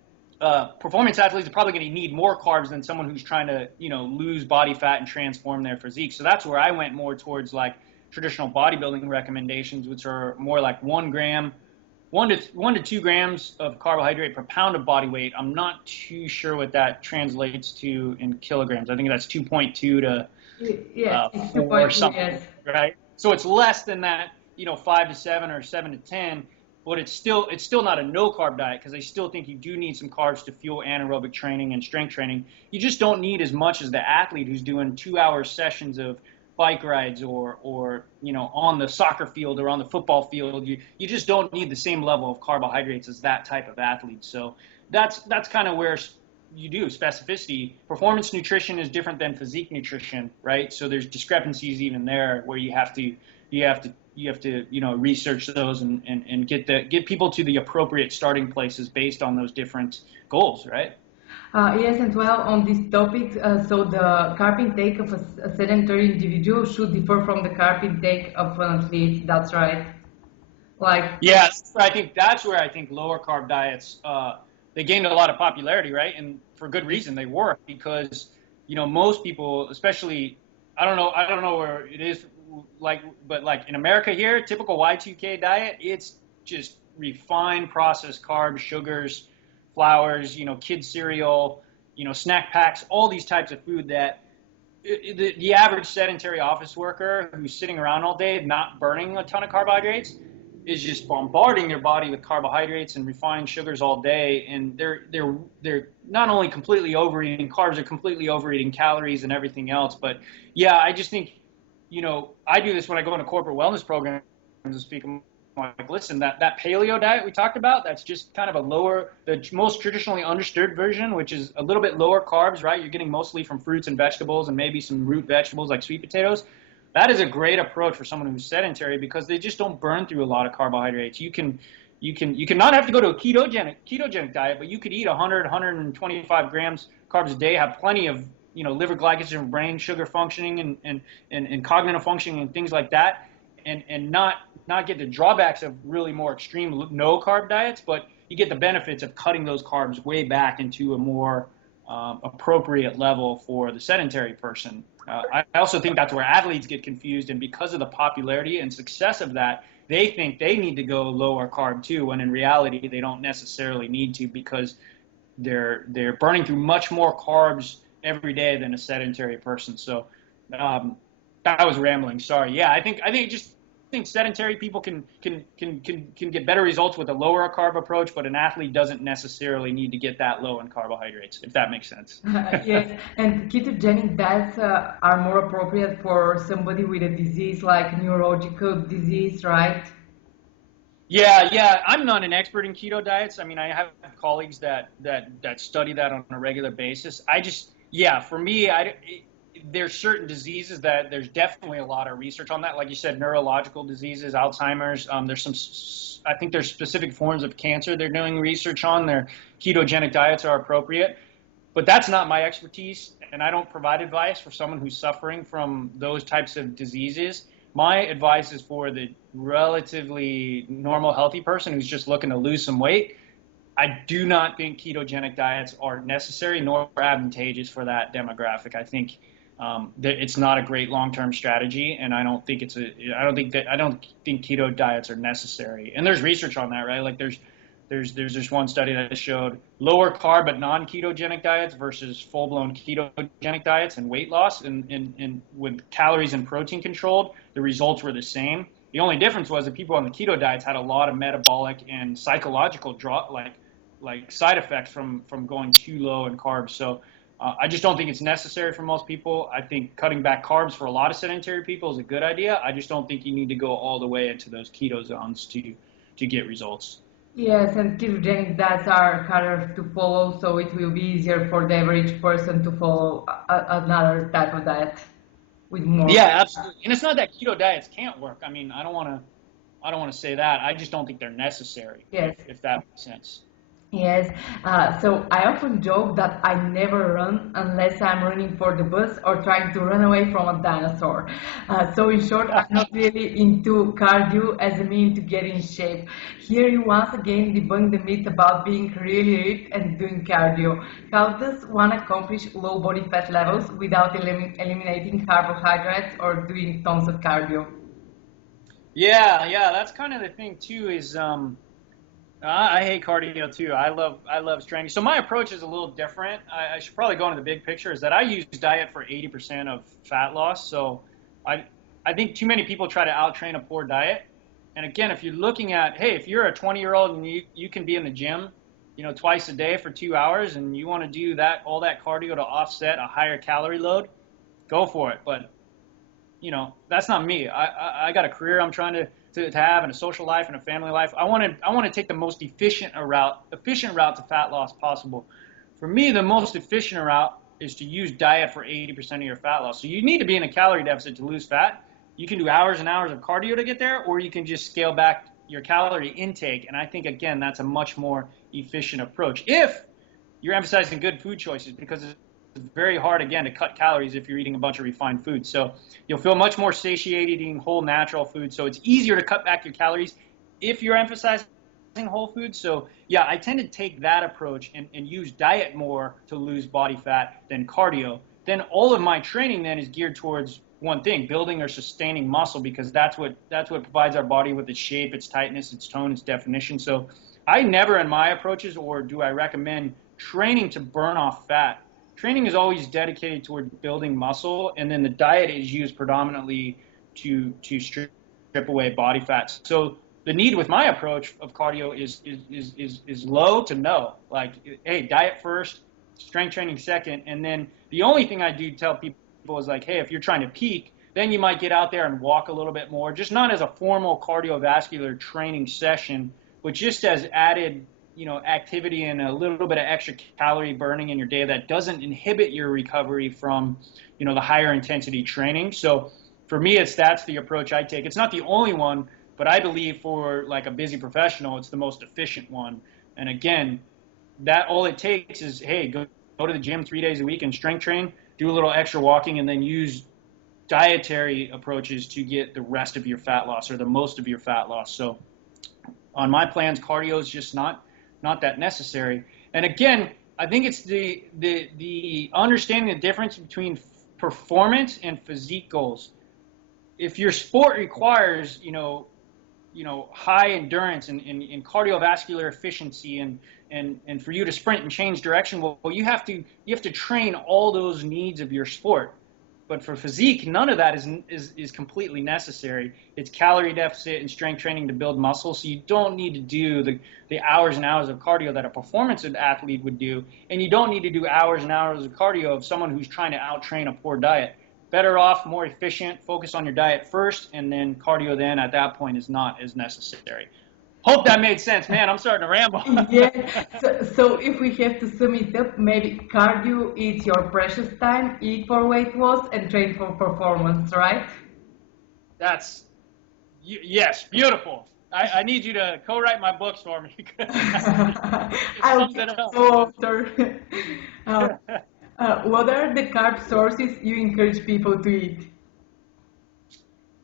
performance athletes are probably going to need more carbs than someone who's trying to lose body fat and transform their physique. So that's where I went more towards like traditional bodybuilding recommendations, which are more like 1 to 2 grams of carbohydrate per pound of body weight. I'm not too sure what that translates to in kilograms. I think that's 2.2 to 4 or something, yes. Right? So it's less than that, 5 to 7 or 7 to 10, but it's still not a no carb diet, because I still think you do need some carbs to fuel anaerobic training and strength training. You just don't need as much as the athlete who's doing 2-hour sessions of bike rides or on the soccer field or on the football field. You just don't need the same level of carbohydrates as that type of athlete. So that's kind of where you do specificity. Performance nutrition is different than physique nutrition, right? So there's discrepancies even there where you have to research those and get people to the appropriate starting places based on those different goals, right? Yes, and well, on this topic, so the carb intake of a sedentary individual should differ from the carb intake of an athlete. That's right. Yes, I think that's where lower carb diets they gained a lot of popularity, right? And for good reason. They work because most people, especially I don't know where it is but like in America here, typical Y2K diet, it's just refined processed carbs, sugars, flours, kids cereal, snack packs, all these types of food that the average sedentary office worker who's sitting around all day not burning a ton of carbohydrates is just bombarding their body with carbohydrates and refined sugars all day, and they're not only completely overeating carbs, they're completely overeating calories and everything else. But yeah, I just think I do this when I go into corporate wellness programs and speak. Like, listen, that paleo diet we talked about, that's just kind of the most traditionally understood version, which is a little bit lower carbs, right? You're getting mostly from fruits and vegetables and maybe some root vegetables like sweet potatoes. That is a great approach for someone who's sedentary because they just don't burn through a lot of carbohydrates. You can not have to go to a ketogenic diet, but you could eat 100, 125 grams carbs a day, have plenty of liver glycogen, brain sugar functioning and cognitive functioning and things like that, and not get the drawbacks of really more extreme no carb diets, but you get the benefits of cutting those carbs way back into a more appropriate level for the sedentary person. I also think that's where athletes get confused, and because of the popularity and success of that, they think they need to go lower carb too, when in reality they don't necessarily need to, because they're burning through much more carbs every day than a sedentary person. So that was rambling. Sorry. Yeah, I think just think sedentary people can get better results with a lower carb approach, but an athlete doesn't necessarily need to get that low in carbohydrates, if that makes sense. Yes, and ketogenic diets are more appropriate for somebody with a disease like neurological disease, right? Yeah. I'm not an expert in keto diets. I mean, I have colleagues that study that on a regular basis. For me, there's certain diseases that there's definitely a lot of research on that. Like you said, neurological diseases, Alzheimer's. I think there's specific forms of cancer they're doing research on. Their ketogenic diets are appropriate, but that's not my expertise, and I don't provide advice for someone who's suffering from those types of diseases. My advice is for the relatively normal, healthy person who's just looking to lose some weight. I do not think ketogenic diets are necessary nor advantageous for that demographic. I think that it's not a great long-term strategy, and I don't think keto diets are necessary. And there's research on that, right? Like there's this one study that showed lower carb but non-ketogenic diets versus full-blown ketogenic diets and weight loss, and with calories and protein controlled, the results were the same. The only difference was that people on the keto diets had a lot of metabolic and psychological like side effects from going too low in carbs. So I just don't think it's necessary for most people. I think cutting back carbs for a lot of sedentary people is a good idea. I just don't think you need to go all the way into those keto zones to get results. Yes, and ketogenic diets are harder to follow, so it will be easier for the average person to follow another type of diet with more. Yeah, absolutely. And it's not that keto diets can't work. I mean, I don't want to say that. I just don't think they're necessary. Yes. If that makes sense. Yes, so I often joke that I never run unless I'm running for the bus or trying to run away from a dinosaur. So in short, I'm not really into cardio as a mean to get in shape. Here you once again debunk the myth about being really ripped and doing cardio. How does one accomplish low body fat levels without eliminating carbohydrates or doing tons of cardio? Yeah, that's kind of the thing too. Is I hate cardio too. I love strength. So my approach is a little different. I should probably go into the big picture. Is that I use diet for 80% of fat loss. So I think too many people try to out-train a poor diet. And again, if you're looking at, hey, if you're a 20-year-old and you can be in the gym, twice a day for 2 hours, and you want to do all that cardio to offset a higher calorie load, go for it. But that's not me. I got a career I'm trying to have, and a social life and a family life. I want to take the most efficient route to fat loss possible. For me, the most efficient route is to use diet for 80% of your fat loss. So you need to be in a calorie deficit to lose fat. You can do hours and hours of cardio to get there, or you can just scale back your calorie intake. And I think, again, that's a much more efficient approach if you're emphasizing good food choices, because it's very hard, again, to cut calories if you're eating a bunch of refined food. So you'll feel much more satiated eating whole natural food. So it's easier to cut back your calories if you're emphasizing whole foods. So yeah, I tend to take that approach and use diet more to lose body fat than cardio. Then all of my training then is geared towards one thing: building or sustaining muscle, because that's what provides our body with its shape, its tightness, its tone, its definition. So I never in my approaches, or do I recommend training to burn off fat. Training is always dedicated toward building muscle, and then the diet is used predominantly to strip away body fat. So the need with my approach of cardio is low to no. Like, hey, diet first, strength training second, and then the only thing I do tell people is like, hey, if you're trying to peak, then you might get out there and walk a little bit more, just not as a formal cardiovascular training session, but just as added activity and a little bit of extra calorie burning in your day that doesn't inhibit your recovery from, the higher intensity training. So for me, that's the approach I take. It's not the only one, but I believe for like a busy professional, it's the most efficient one. And again, that all it takes is, hey, go to the gym 3 days a week and strength train, do a little extra walking, and then use dietary approaches to get the rest of your fat loss, or the most of your fat loss. So on my plans, cardio is just not that necessary. And again, I think it's the understanding the difference between performance and physique goals. If your sport requires high endurance and cardiovascular efficiency and for you to sprint and change direction, well, you have to train all those needs of your sport. But for physique, none of that is completely necessary. It's calorie deficit and strength training to build muscle, so you don't need to do the hours and hours of cardio that a performance athlete would do, and you don't need to do hours and hours of cardio of someone who's trying to out-train a poor diet. Better off, more efficient, focus on your diet first, and then cardio then at that point is not as necessary. Hope that made sense, man. I'm starting to ramble. Yeah. So if we have to sum it up, maybe cardio is your precious time, eat for weight loss, and train for performance, right? Yes, beautiful. I need you to co-write my books for me. I'll get author. What are the carb sources you encourage people to eat?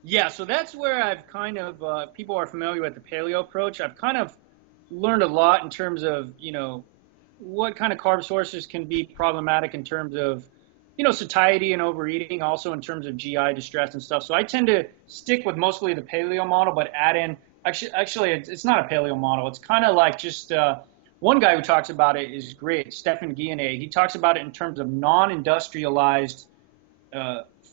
Yeah, so that's where I've kind of, people are familiar with the paleo approach. I've kind of learned a lot in terms of, what kind of carb sources can be problematic in terms of, satiety and overeating, also in terms of GI distress and stuff. So I tend to stick with mostly the paleo model, but add in, actually it's not a paleo model. It's kind of like just, one guy who talks about it is great, Stephen Guyenet. He talks about it in terms of non-industrialized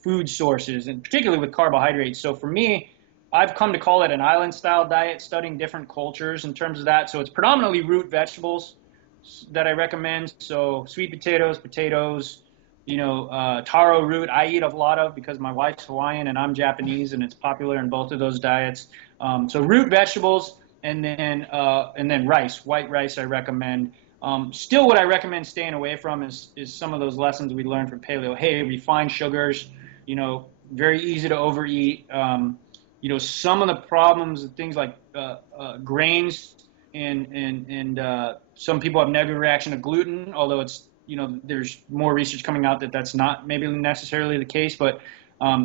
food sources, and particularly with carbohydrates. So for me, I've come to call it an island-style diet, studying different cultures in terms of that. So it's predominantly root vegetables that I recommend. So sweet potatoes, taro root I eat a lot of because my wife's Hawaiian and I'm Japanese, and it's popular in both of those diets. So root vegetables, and then rice, white rice I recommend. Still, what I recommend staying away from is some of those lessons we learned from paleo. Hey, refined sugars, very easy to overeat. Some of the problems with things like grains and some people have negative reaction to gluten, although it's, there's more research coming out that that's not maybe necessarily the case, but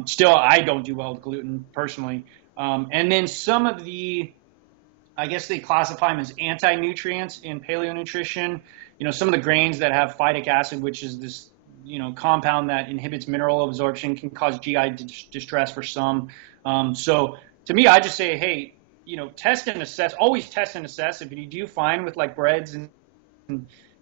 still I don't do well with gluten personally. And then some of the, I guess they classify them as anti-nutrients in paleo nutrition. Some of the grains that have phytic acid, which is this, compound that inhibits mineral absorption, can cause GI distress for some. So to me, I just say, hey, test and assess, always test and assess. If you do fine with like breads and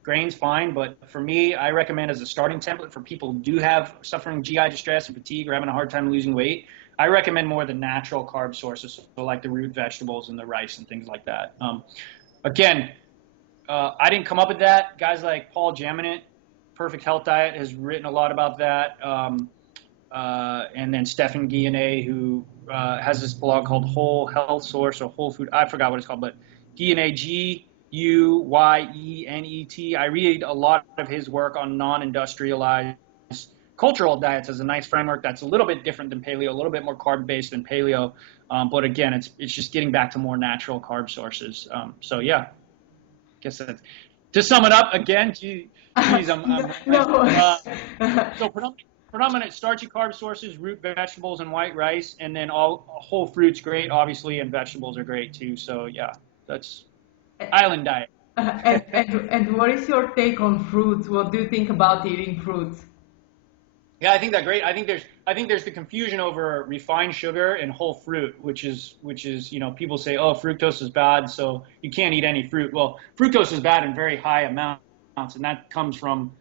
grains, fine. But for me, I recommend as a starting template for people who do have suffering GI distress and fatigue or having a hard time losing weight, I recommend more the natural carb sources, so like the root vegetables and the rice and things like that. Again, I didn't come up with that. Guys like Paul Jaminet, Perfect Health Diet, has written a lot about that. And then Stephen Guyenet, who has this blog called Whole Health Source or Whole Food. I forgot what it's called, but Guyenet, Guyenet. I read a lot of his work on non-industrialized cultural diets as a nice framework that's a little bit different than paleo, a little bit more carb-based than paleo. But again, it's just getting back to more natural carb sources. So yeah, guess that's, to sum it up again, geez, so predominant starchy carb sources, root vegetables and white rice, and then all whole fruits great, obviously, and vegetables are great too. So yeah, that's island diet. And what is your take on fruits? What do you think about eating fruits? Yeah, I think that's great. I think there's the confusion over refined sugar and whole fruit, which is people say, oh, fructose is bad, so you can't eat any fruit. Well, fructose is bad in very high amounts, and that comes from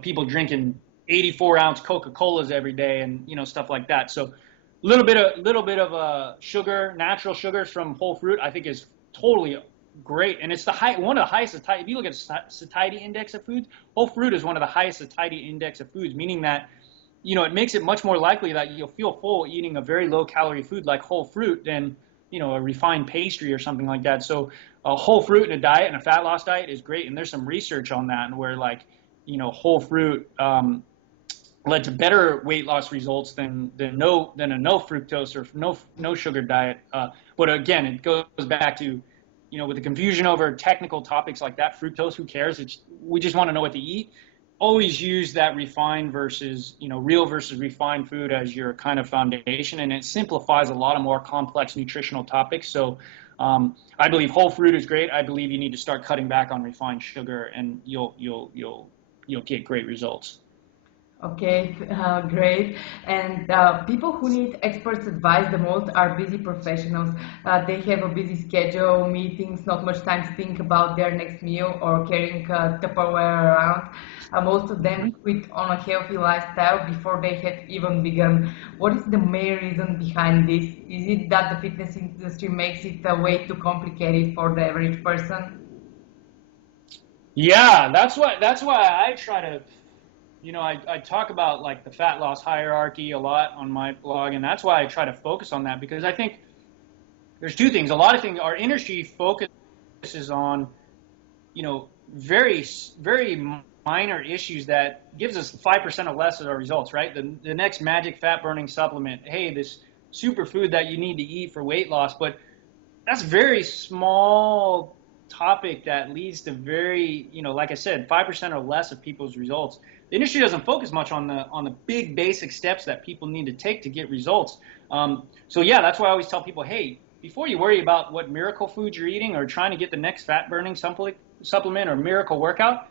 people drinking 84-ounce Coca-Colas every day and stuff like that. So little bit of sugar, natural sugars from whole fruit, I think is totally great, and it's one of the highest satiety. If you look at satiety index of foods, whole fruit is one of the highest satiety index of foods, meaning that it makes it much more likely that you'll feel full eating a very low calorie food like whole fruit than a refined pastry or something like that. So a whole fruit in a diet and a fat loss diet is great, and there's some research on that where whole fruit led to better weight loss results than a no fructose or no sugar diet. But again, it goes back to with the confusion over technical topics like that, fructose, who cares? We just want to know what to eat. Always use that refined versus, real versus refined food as your kind of foundation, and it simplifies a lot of more complex nutritional topics. So I believe whole fruit is great. I believe you need to start cutting back on refined sugar, and you'll get great results. Okay, great. And people who need experts' advice the most are busy professionals. They have a busy schedule, meetings, not much time to think about their next meal or carrying Tupperware around. Most of them quit on a healthy lifestyle before they have even begun. What is the main reason behind this? Is it that the fitness industry makes it way too complicated for the average person? Yeah, that's why I try to, I talk about like the fat loss hierarchy a lot on my blog, and that's why I try to focus on that because I think there's two things. A lot of things our industry focuses on, very very minor issues that gives us 5% or less of our results, right? The next magic fat burning supplement, hey, this superfood that you need to eat for weight loss, but that's very small topic that leads to very, like I said, 5% or less of people's results. The industry doesn't focus much on the big basic steps that people need to take to get results. So yeah, that's why I always tell people, hey, before you worry about what miracle foods you're eating or trying to get the next fat burning supplement or miracle workout,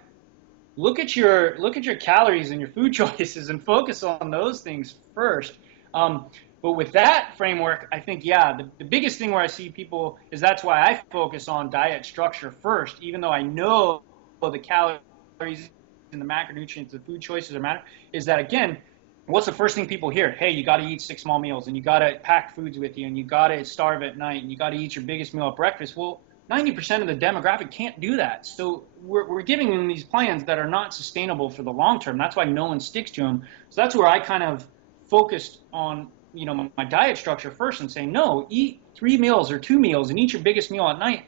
look at your calories and your food choices and focus on those things first. But with that framework, I think, yeah, the biggest thing where I see people is that's why I focus on diet structure first, even though I know the calories and the macronutrients, the food choices that matter, is that, again, what's the first thing people hear? Hey, you got to eat 6 small meals, and you got to pack foods with you, and you got to starve at night, and you got to eat your biggest meal at breakfast. Well, 90% of the demographic can't do that. So we're giving them these plans that are not sustainable for the long term. That's why no one sticks to them. So that's where I kind of focused on, my diet structure first and saying, no, eat 3 meals or 2 meals and eat your biggest meal at night.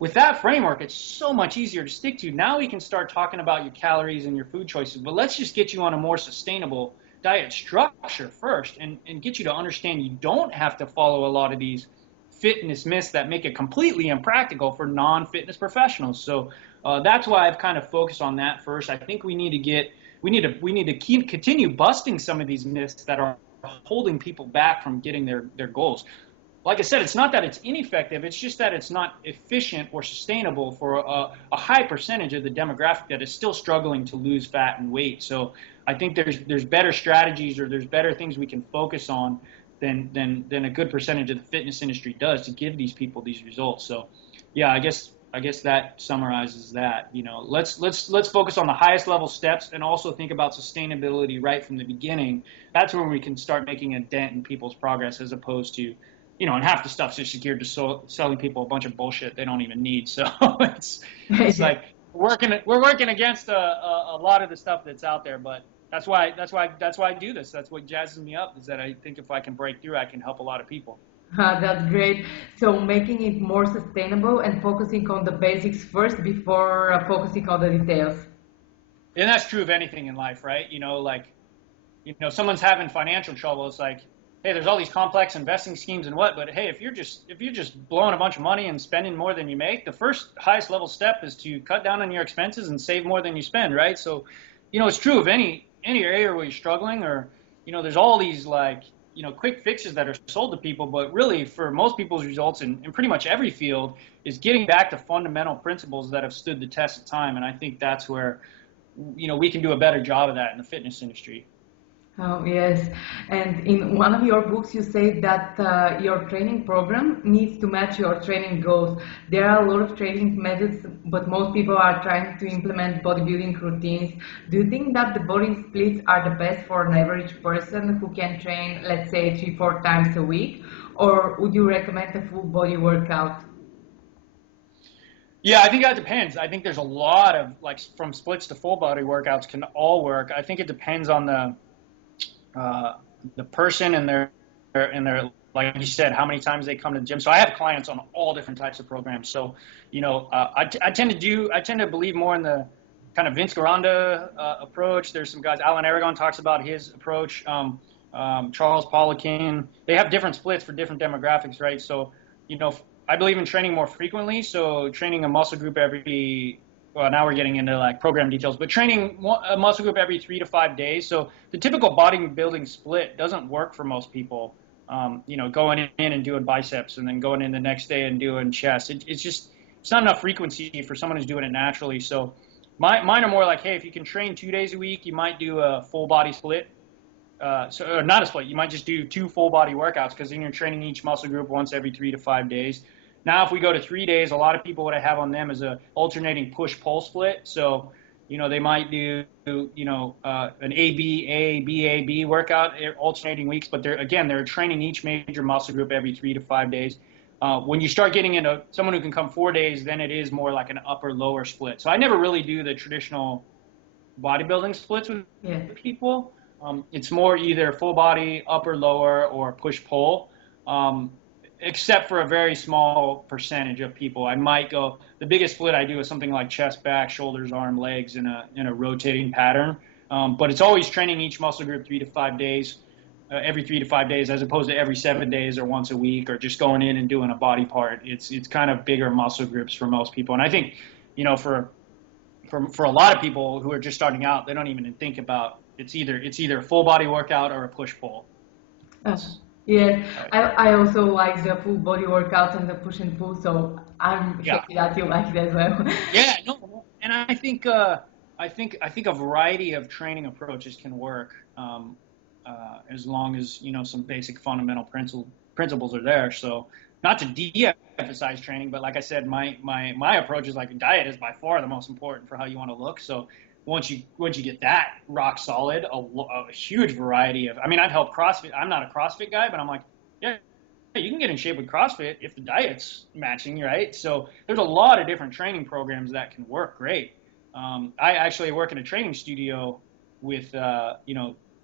With that framework, it's so much easier to stick to. Now we can start talking about your calories and your food choices, but let's just get you on a more sustainable diet structure first and get you to understand you don't have to follow a lot of these fitness myths that make it completely impractical for non-fitness professionals. So that's why I've kind of focused on that first. I think we need to continue busting some of these myths that are holding people back from getting their goals. Like I said, it's not that it's ineffective, it's just that it's not efficient or sustainable for a high percentage of the demographic that is still struggling to lose fat and weight. So I think there's better strategies or there's better things we can focus on than a good percentage of the fitness industry does to give these people these results. So yeah, I guess that summarizes that. Let's focus on the highest level steps and also think about sustainability right from the beginning. That's when we can start making a dent in people's progress, as opposed to, and half the stuff's just geared to selling people a bunch of bullshit they don't even need. So it's like we're working against a lot of the stuff that's out there, but that's why I do this. That's what jazzes me up, is that I think if I can break through, I can help a lot of people. That's great. So making it more sustainable and focusing on the basics first before focusing on the details. And that's true of anything in life, right? Someone's having financial trouble. It's like, hey, there's all these complex investing schemes and what, but hey, if you're just blowing a bunch of money and spending more than you make, the first highest level step is to cut down on your expenses and save more than you spend, right? So, it's true of any area where you're struggling, or, there's all these quick fixes that are sold to people, but really for most people's results in pretty much every field is getting back to fundamental principles that have stood the test of time. And I think that's where, we can do a better job of that in the fitness industry. Oh, yes. And in one of your books, you say that your training program needs to match your training goals. There are a lot of training methods, but most people are trying to implement bodybuilding routines. Do you think that the body splits are the best for an average person who can train, let's say, 3-4 times a week? Or would you recommend a full body workout? Yeah, I think that depends. I think there's a lot of, from splits to full body workouts can all work. I think it depends on the person and their, like you said, how many times they come to the gym. So I have clients on all different types of programs. So, I tend to believe more in the kind of Vince Garanda approach. There's some guys, Alan Aragon talks about his approach. Charles Poliquin, they have different splits for different demographics, right? So, I believe in training more frequently. So training a muscle group well, now we're getting into program details, but training a muscle group every 3 to 5 days. So the typical bodybuilding split doesn't work for most people. Going in and doing biceps and then going in the next day and doing chest. It's not enough frequency for someone who's doing it naturally. So Mine are more like, hey, if you can train 2 days a week, you might do a full body split. Or not a split. You might just do 2 full body workouts because then you're training each muscle group once every 3 to 5 days. Now, if we go to 3 days, a lot of people, what I have on them is a alternating push-pull split. So, they might do, an A-B-A-B-A-B workout alternating weeks, but they're training each major muscle group every 3 to 5 days. When you start getting into someone who can come 4 days, then it is more like an upper-lower split. So I never really do the traditional bodybuilding splits with people. It's more either full body, upper, lower, or push pull, except for a very small percentage of people. I might go, the biggest split I do is something like chest, back, shoulders, arm, legs in a rotating pattern. But it's always training each muscle group 3 to 5 days, every 3 to 5 days, as opposed to every 7 days or once a week, or just going in and doing a body part. It's kind of bigger muscle groups for most people. And I think, for a lot of people who are just starting out, they don't even think about it's either a full body workout or a push pull. Yes, I also like the full body workouts and the push and pull, so I'm happy that you like it as well. Yeah, no, and I think a variety of training approaches can work, as long as some basic fundamental principles are there. So not to de-emphasize training, but like I said, my approach is like diet is by far the most important for how you want to look. So once you get that rock solid, a huge variety of, I've helped CrossFit. I'm not a CrossFit guy, but I'm like, yeah, you can get in shape with CrossFit if the diet's matching, right? So there's a lot of different training programs that can work great. I actually work in a training studio with,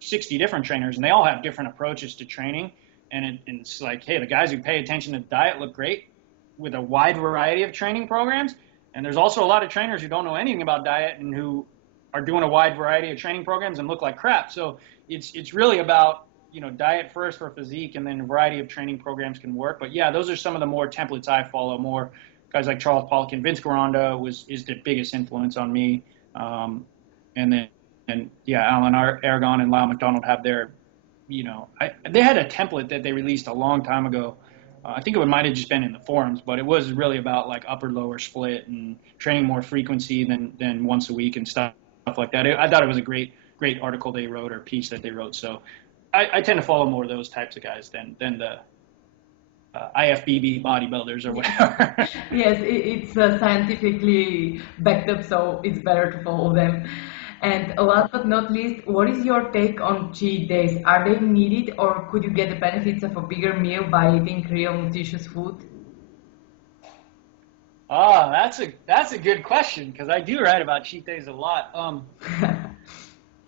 60 different trainers, and they all have different approaches to training. And it's like, hey, the guys who pay attention to diet look great with a wide variety of training programs. And there's also a lot of trainers who don't know anything about diet and who are doing a wide variety of training programs and look like crap. So it's really about, diet first for physique, and then a variety of training programs can work. But yeah, those are some of the more templates I follow. More guys like Charles Poliquin and Vince Garanda is the biggest influence on me. Alan Aragon and Lyle McDonald have their, they had a template that they released a long time ago. I think it might have just been in the forums, but it was really about like upper lower split and training more frequency than once a week and stuff like that. I thought it was a great article they wrote, or piece that they wrote. So I tend to follow more of those types of guys than the IFBB bodybuilders or whatever. Yes, it's scientifically backed up, so it's better to follow them. And last but not least, what is your take on cheat days? Are they needed, or could you get the benefits of a bigger meal by eating real nutritious food? Oh, that's a good question, because I do write about cheat days a lot.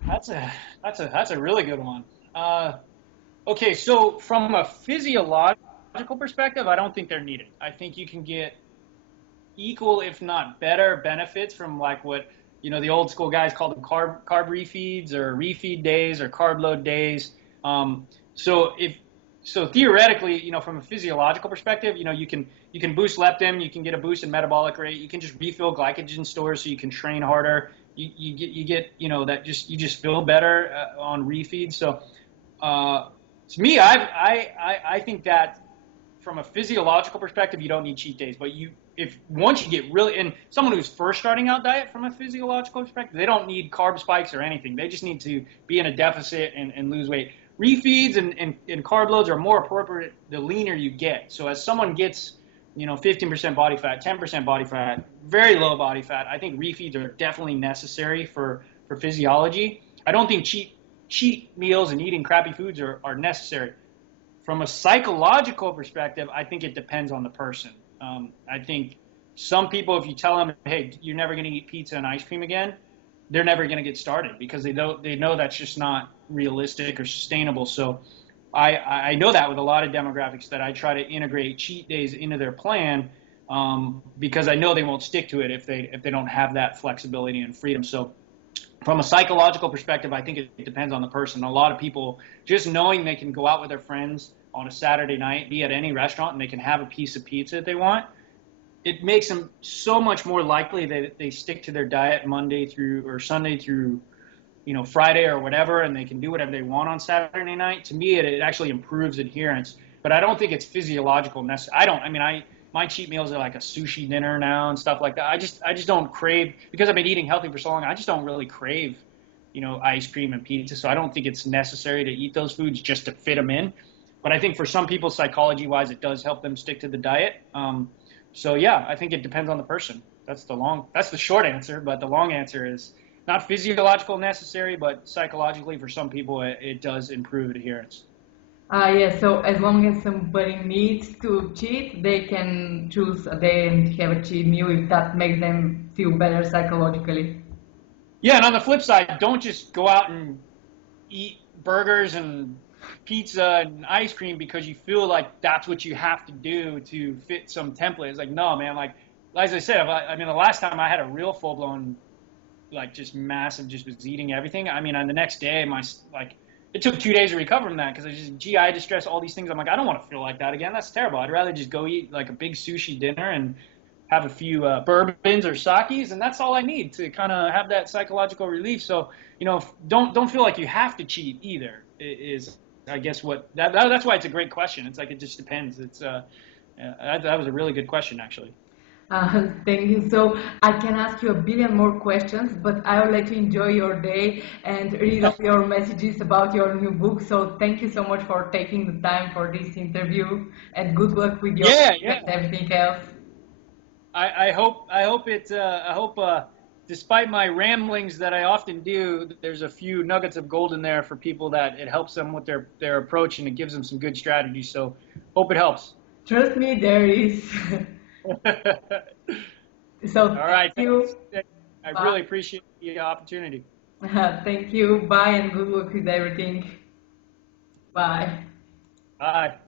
That's a really good one. Okay, so from a physiological perspective, I don't think they're needed. I think you can get equal, if not better, benefits from like what the old school guys called them carb refeeds, or refeed days, or carb load days. So theoretically, from a physiological perspective, you can boost leptin, you can get a boost in metabolic rate, you can just refill glycogen stores so you can train harder. You get you just feel better on refeeds. So to me, I think that from a physiological perspective, you don't need cheat days, but once you get really, and someone who's first starting out diet from a physiological perspective, they don't need carb spikes or anything. They just need to be in a deficit and lose weight. Refeeds and carb loads are more appropriate the leaner you get. So as someone gets, 15% body fat, 10% body fat, very low body fat, I think refeeds are definitely necessary for physiology. I don't think cheat meals and eating crappy foods are necessary. From a psychological perspective, I think it depends on the person. I think some people, if you tell them, hey, you're never going to eat pizza and ice cream again, they're never going to get started, because they know that's just not realistic or sustainable. So I know that with a lot of demographics that I try to integrate cheat days into their plan, because I know they won't stick to it if they don't have that flexibility and freedom. So from a psychological perspective, I think it depends on the person. A lot of people, just knowing they can go out with their friends on a Saturday night, be at any restaurant, and they can have a piece of pizza that they want, it makes them so much more likely that they stick to their diet Monday through, or Sunday through, Friday or whatever, and they can do whatever they want on Saturday night. To me, it actually improves adherence, but I don't think it's physiological. my cheat meals are like a sushi dinner now and stuff like that. I just don't crave, because I've been eating healthy for so long. I just don't really crave, ice cream and pizza. So I don't think it's necessary to eat those foods just to fit them in. But I think for some people, psychology wise, it does help them stick to the diet. So yeah, I think it depends on the person. That's the short answer, but the long answer is not physiological necessary, but psychologically for some people, it does improve adherence. Yeah, so as long as somebody needs to cheat, they can choose a day and have a cheat meal if that makes them feel better psychologically. Yeah, and on the flip side, don't just go out and eat burgers and pizza and ice cream because you feel like that's what you have to do to fit some template. It's like, no, man, like as I said, I mean, the last time I had a real full blown, like just massive, just was eating everything. I mean, on the next day, it took 2 days to recover from that because I just GI distress, all these things. I'm like, I don't want to feel like that again. That's terrible. I'd rather just go eat like a big sushi dinner and have a few bourbons or sakis, and that's all I need to kind of have that psychological relief. So, don't feel like you have to cheat either. Is I guess that's why it's a great question. It's like it just depends. That was a really good question actually. Thank you. So I can ask you a billion more questions, but I will let you enjoy your day and read all your messages about your new book. So thank you so much for taking the time for this interview, and good luck with your Yeah, book yeah. and everything else. I hope despite my ramblings that I often do, there's a few nuggets of gold in there for people that it helps them with their approach and it gives them some good strategies. So hope it helps. Trust me, there is. So All thank right. you. Thanks. I Bye. really appreciate the opportunity. Thank you. Bye and good luck with everything. Bye. Bye.